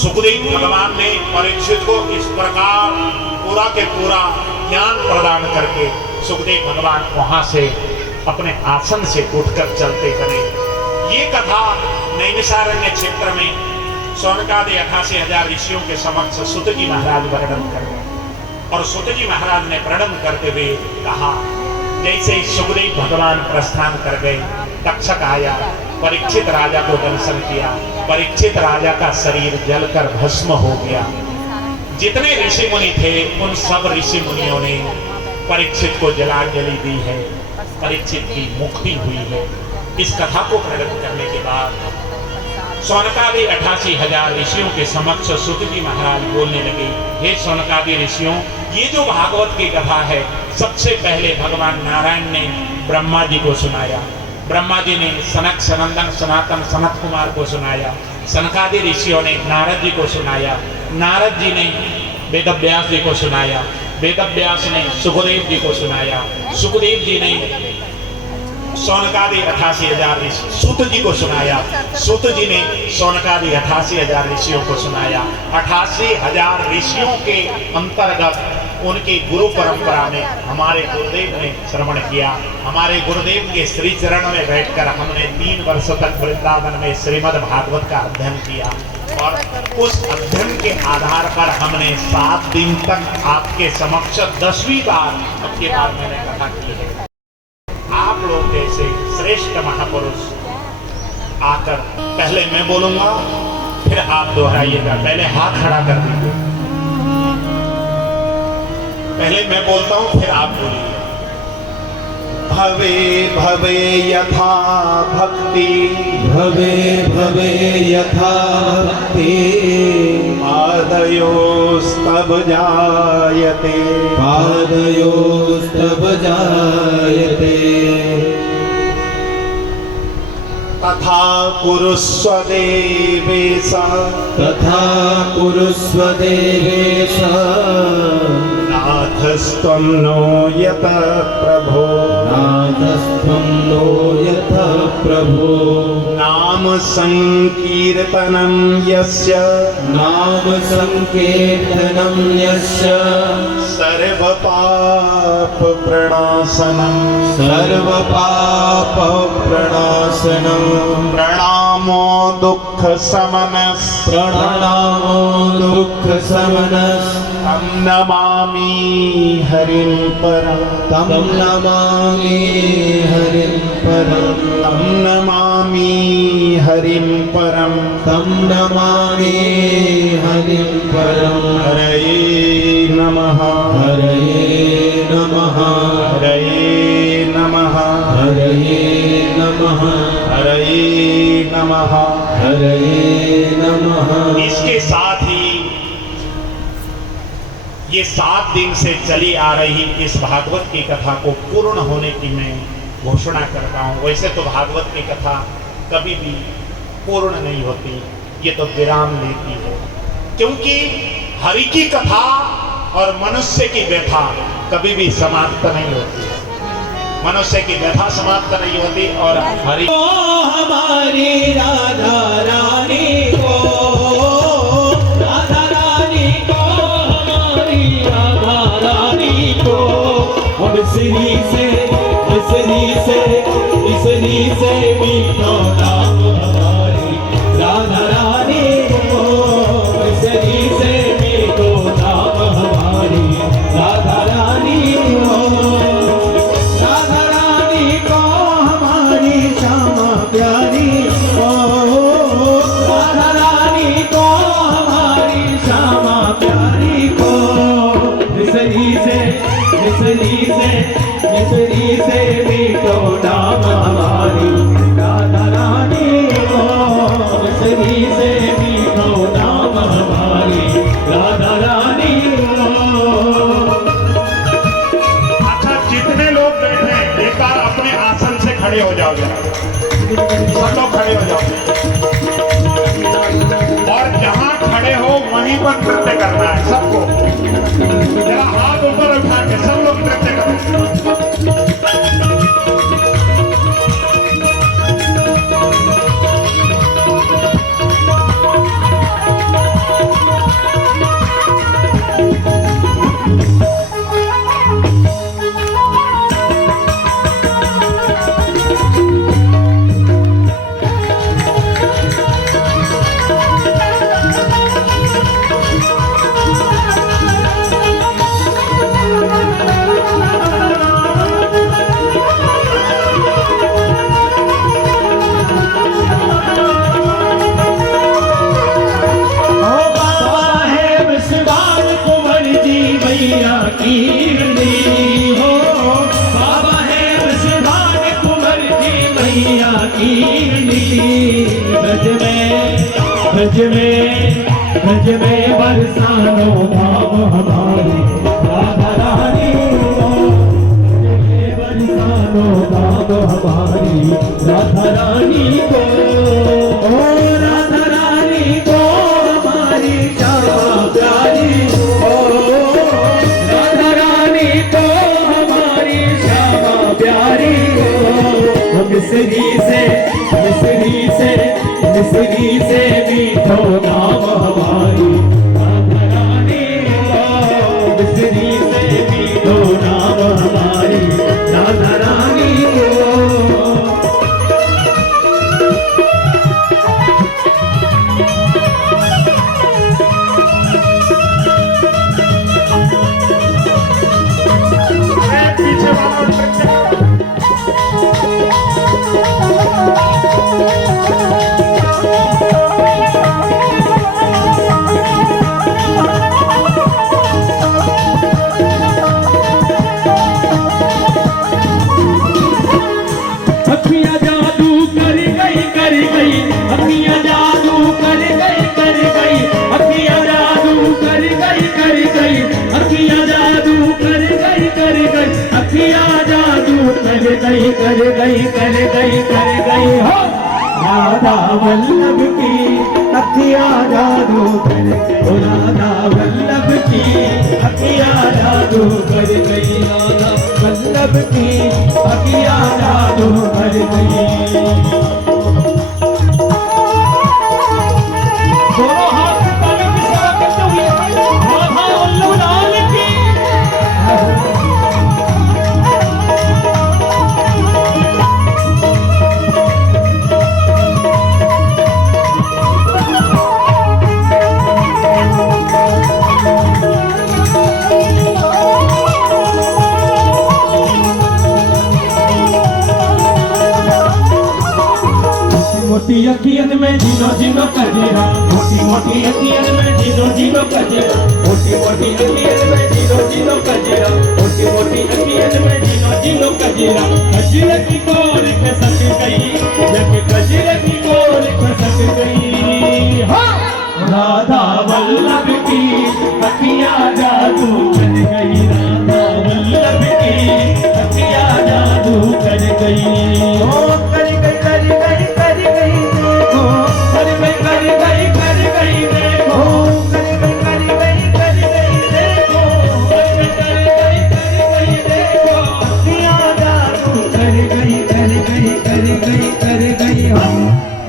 सुखदेव भगवान ने परीक्षित को इस प्रकार पूरा के पूरा ज्ञान प्रदान करके सुखदेव भगवान वहां से अपने आसन से उठकर चलते बने। ये कथा नैमिषारण्य क्षेत्र में सौनकादि 88,000 ऋषियों के समक्ष सुत जी महाराज वर्णन कर गए। और सुत जी महाराज ने वर्णन करते हुए कहा, जैसे ही सुखदेव भगवान प्रस्थान कर गए, तक्षक आया, परीक्षित राजा को दर्शन किया। परीक्षित राजा का शरीर जलकर भस्म हो गया। जितने ऋषि मुनि थे, उन सब ऋषि मुनियों ने परीक्षित को जलांजलि दी है। परीक्षित की मुक्ति हुई है। इस कथा को वर्णन करने के बाद सौनकादि 88,000 ऋषियों के समक्ष सूत जी महाराज बोलने लगे, हे सौनकादि ऋषियों, ये जो भागवत की कथा है सबसे पहले भगवान नारायण ने ब्रह्मा जी को सुनाया, ब्रह्मा जी ने सनक सनंदन सनातन सनत कुमार को सुनाया, सनकादि ऋषियों ने नारद जी को सुनाया, नारद जी ने वेदव्यास जी को सुनाया, वेदव्यास ने सुखदेव जी को सुनाया, सुखदेव जी ने सौनकादि 88,000 ऋषि सूत जी को सुनाया, सूत जी ने सौनकादि 88,000 ऋषियों को सुनाया। 88,000 ऋषियों के अंतर्गत उनकी गुरु परंपरा में हमारे गुरुदेव ने श्रवण किया। हमारे गुरुदेव के श्री चरण में बैठकर हमने 3 वर्ष तक वृंदावन में श्रीमद् भागवत का अध्ययन किया और उस अध्ययन के आधार पर हमने 7 दिन तक आपके समक्ष 10वीं बार आपके बाद मैंने कथा की है। आप लोग जैसे श्रेष्ठ महापुरुष आकर पहले मैं बोलूंगा फिर आप दोहराइएगा। पहले हाथ खड़ा कर दीजिए, पहले मैं बोलता हूं फिर आप बोलिए। भवे भवे यथा भक्ति, भवे भवे यथा भक्ति, पादयोस्तव जायते, पादयोस्तव जायते, तथा कुरुस्व देवेश, तथा कुरुस्व देवेश, नाथस्त्वं नो यत प्रभो, नाथस्त्वं नो यत प्रभो, नाम संकीर्तनं यस्य, नाम संकीर्तनं यस्य, सर्व पाप प्रणाशनं, सर्व पाप प्रणाशनं, प्रणामो दुःख शमनः, प्रणामो दुःख शमनः, तं नमामि हरिं परं, तं नमामि हरिं परं, तं नमामि हरिं परं, तं नमामि हरिं परं, हरये नमः, हरये नमः, हरये नमः, हरये नमः, हरये नमः, हरये नमः। इसके साथ ही ये 7 दिन से चली आ रही इस भागवत की कथा को पूर्ण होने की मैं घोषणा करता हूँ। वैसे तो भागवत की कथा कभी भी पूर्ण नहीं होती, ये तो विराम लेती है, क्योंकि हरि की कथा और मनुष्य की व्यथा कभी भी समाप्त नहीं होती। मनुष्य की व्यथा समाप्त नहीं होती और हरि हमारी राधा रानी को, राधा रानी को, हमारी राधा रानी को, अब श्री से मीठो नाम हमारी राधा रानी को, श्री से मीठो नाम हमारी राधा रानी को, राधा रानी को हमारी श्यामा प्यारी को, राधा रानी को हमारी श्यामा प्यारी को, मिसरी से मीठो नाम हमारी राधा रानी को, मिसरी से मीठो नाम हमारी राधा रानी को। अच्छा, जितने लोग बैठे एक बार अपने आसन से खड़े हो जाओगे, सब लोग खड़े हो जाओ और जहां खड़े हो वहीं पर नृत्य करना है सबको। जरा हाथ ऊपर उठा के सब लोग नृत्य करो। ब्रज में बरसानो धाम हमारी राधा रानी को, बरसानो धाम हमारी राधा रानी को, ओ राधा रानी को हमारी श्यामा प्यारी, ओ राधा रानी को हमारी श्यामा प्यारी को, मिसरी से मीठो नाम हमारी राधा रानी को, मिसरी से मीठो नाम हमारी राधा रानी को। पीछे वाला कर गई हो राधा वल्लभ की अखियाँ जादू कर गई, हो राधा वल्लभ की अखियाँ जादू कर गई, राधा वल्लभ की अखियाँ जादू कर गई। दोनों हाथ ताली की सेवा करते हुए राधा वल्लभ लाल की। मोटी अखियन में जीनो जीनो कजेरा, मोटी अखियन में जीनो कजेरा, मोटी अखियन में जीनो कजेरा, मोटी अखियन में जीनो कजेरा, कजर की कोर खसक गई, जब कजर की कोर खसक गई, राधा वल्लभ की अखियाँ जादू कर गई, राधा वल्लभ की अखियाँ जादू कर गई, ओ कर गई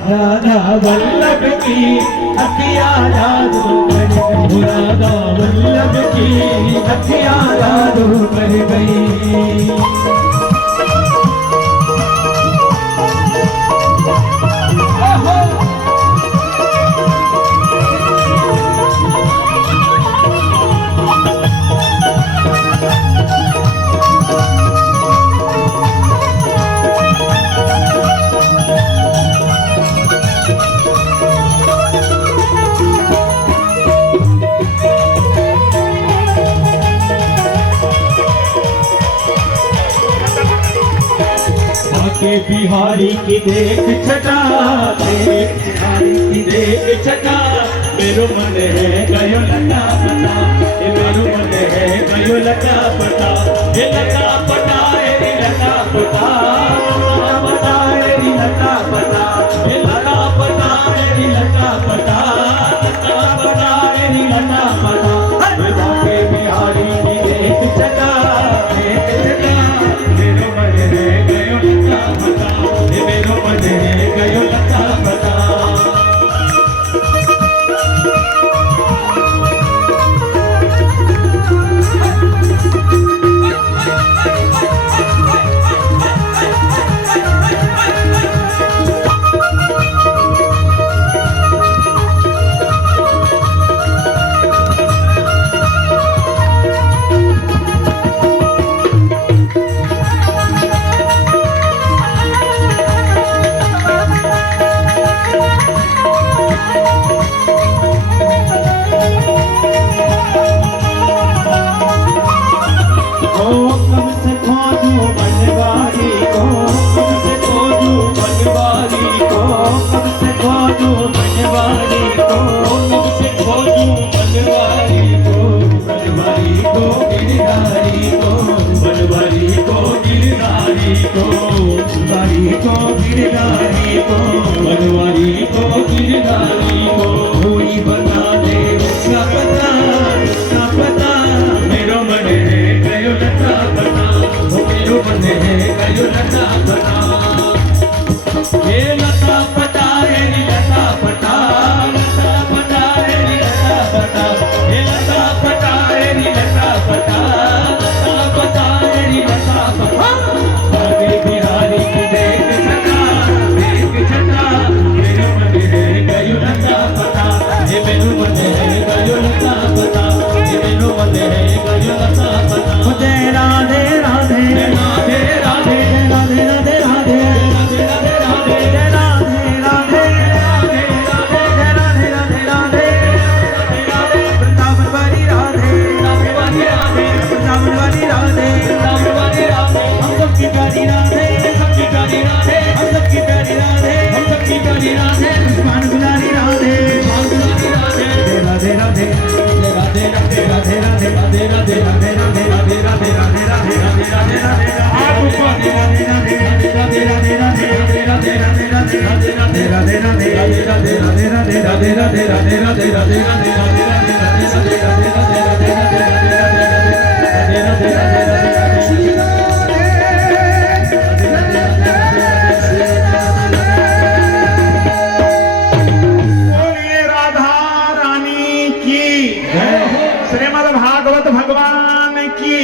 राधा वल्लभ की अखियाँ जादू कर गई, राधा वल्लभ की अखियाँ जादू कर गई। के बिहारी की देख छटा, देख बिहारी की देख छटा, मेरो मन है गयो लटा पटा, मेरो मन है गयो लटा पटा, ये लटा पटा रे लटा पटा, लटा पटा रे लटा पटा, ये लटा पटा रे लटा पटा, लटा पटा रे लटा पटा, के बिहारी की देख छटा, देख छटा, मेरो मन है गयो लटा पटा, मेरो मन है गयो लटा पटा। को गिरधारी को बनवारी को गिरधारी को कोई बता दे उसका पता मेरो मन है गयो लता बता मेरो मन है गयो लता बता ये लता पता रे लता पता लता पता रे लता पता ये लता पता रे लता पता लता पता रे लता पता आगे बिहारी की देख छटा मेरे मन है गयो लता पता ये मेरे मन है गयो लता पता ये मेरे मन है गयो लता पता मुझे राधे राधे राधे राधे राधे राधे राधे श्रीमद् भागवत भगवान की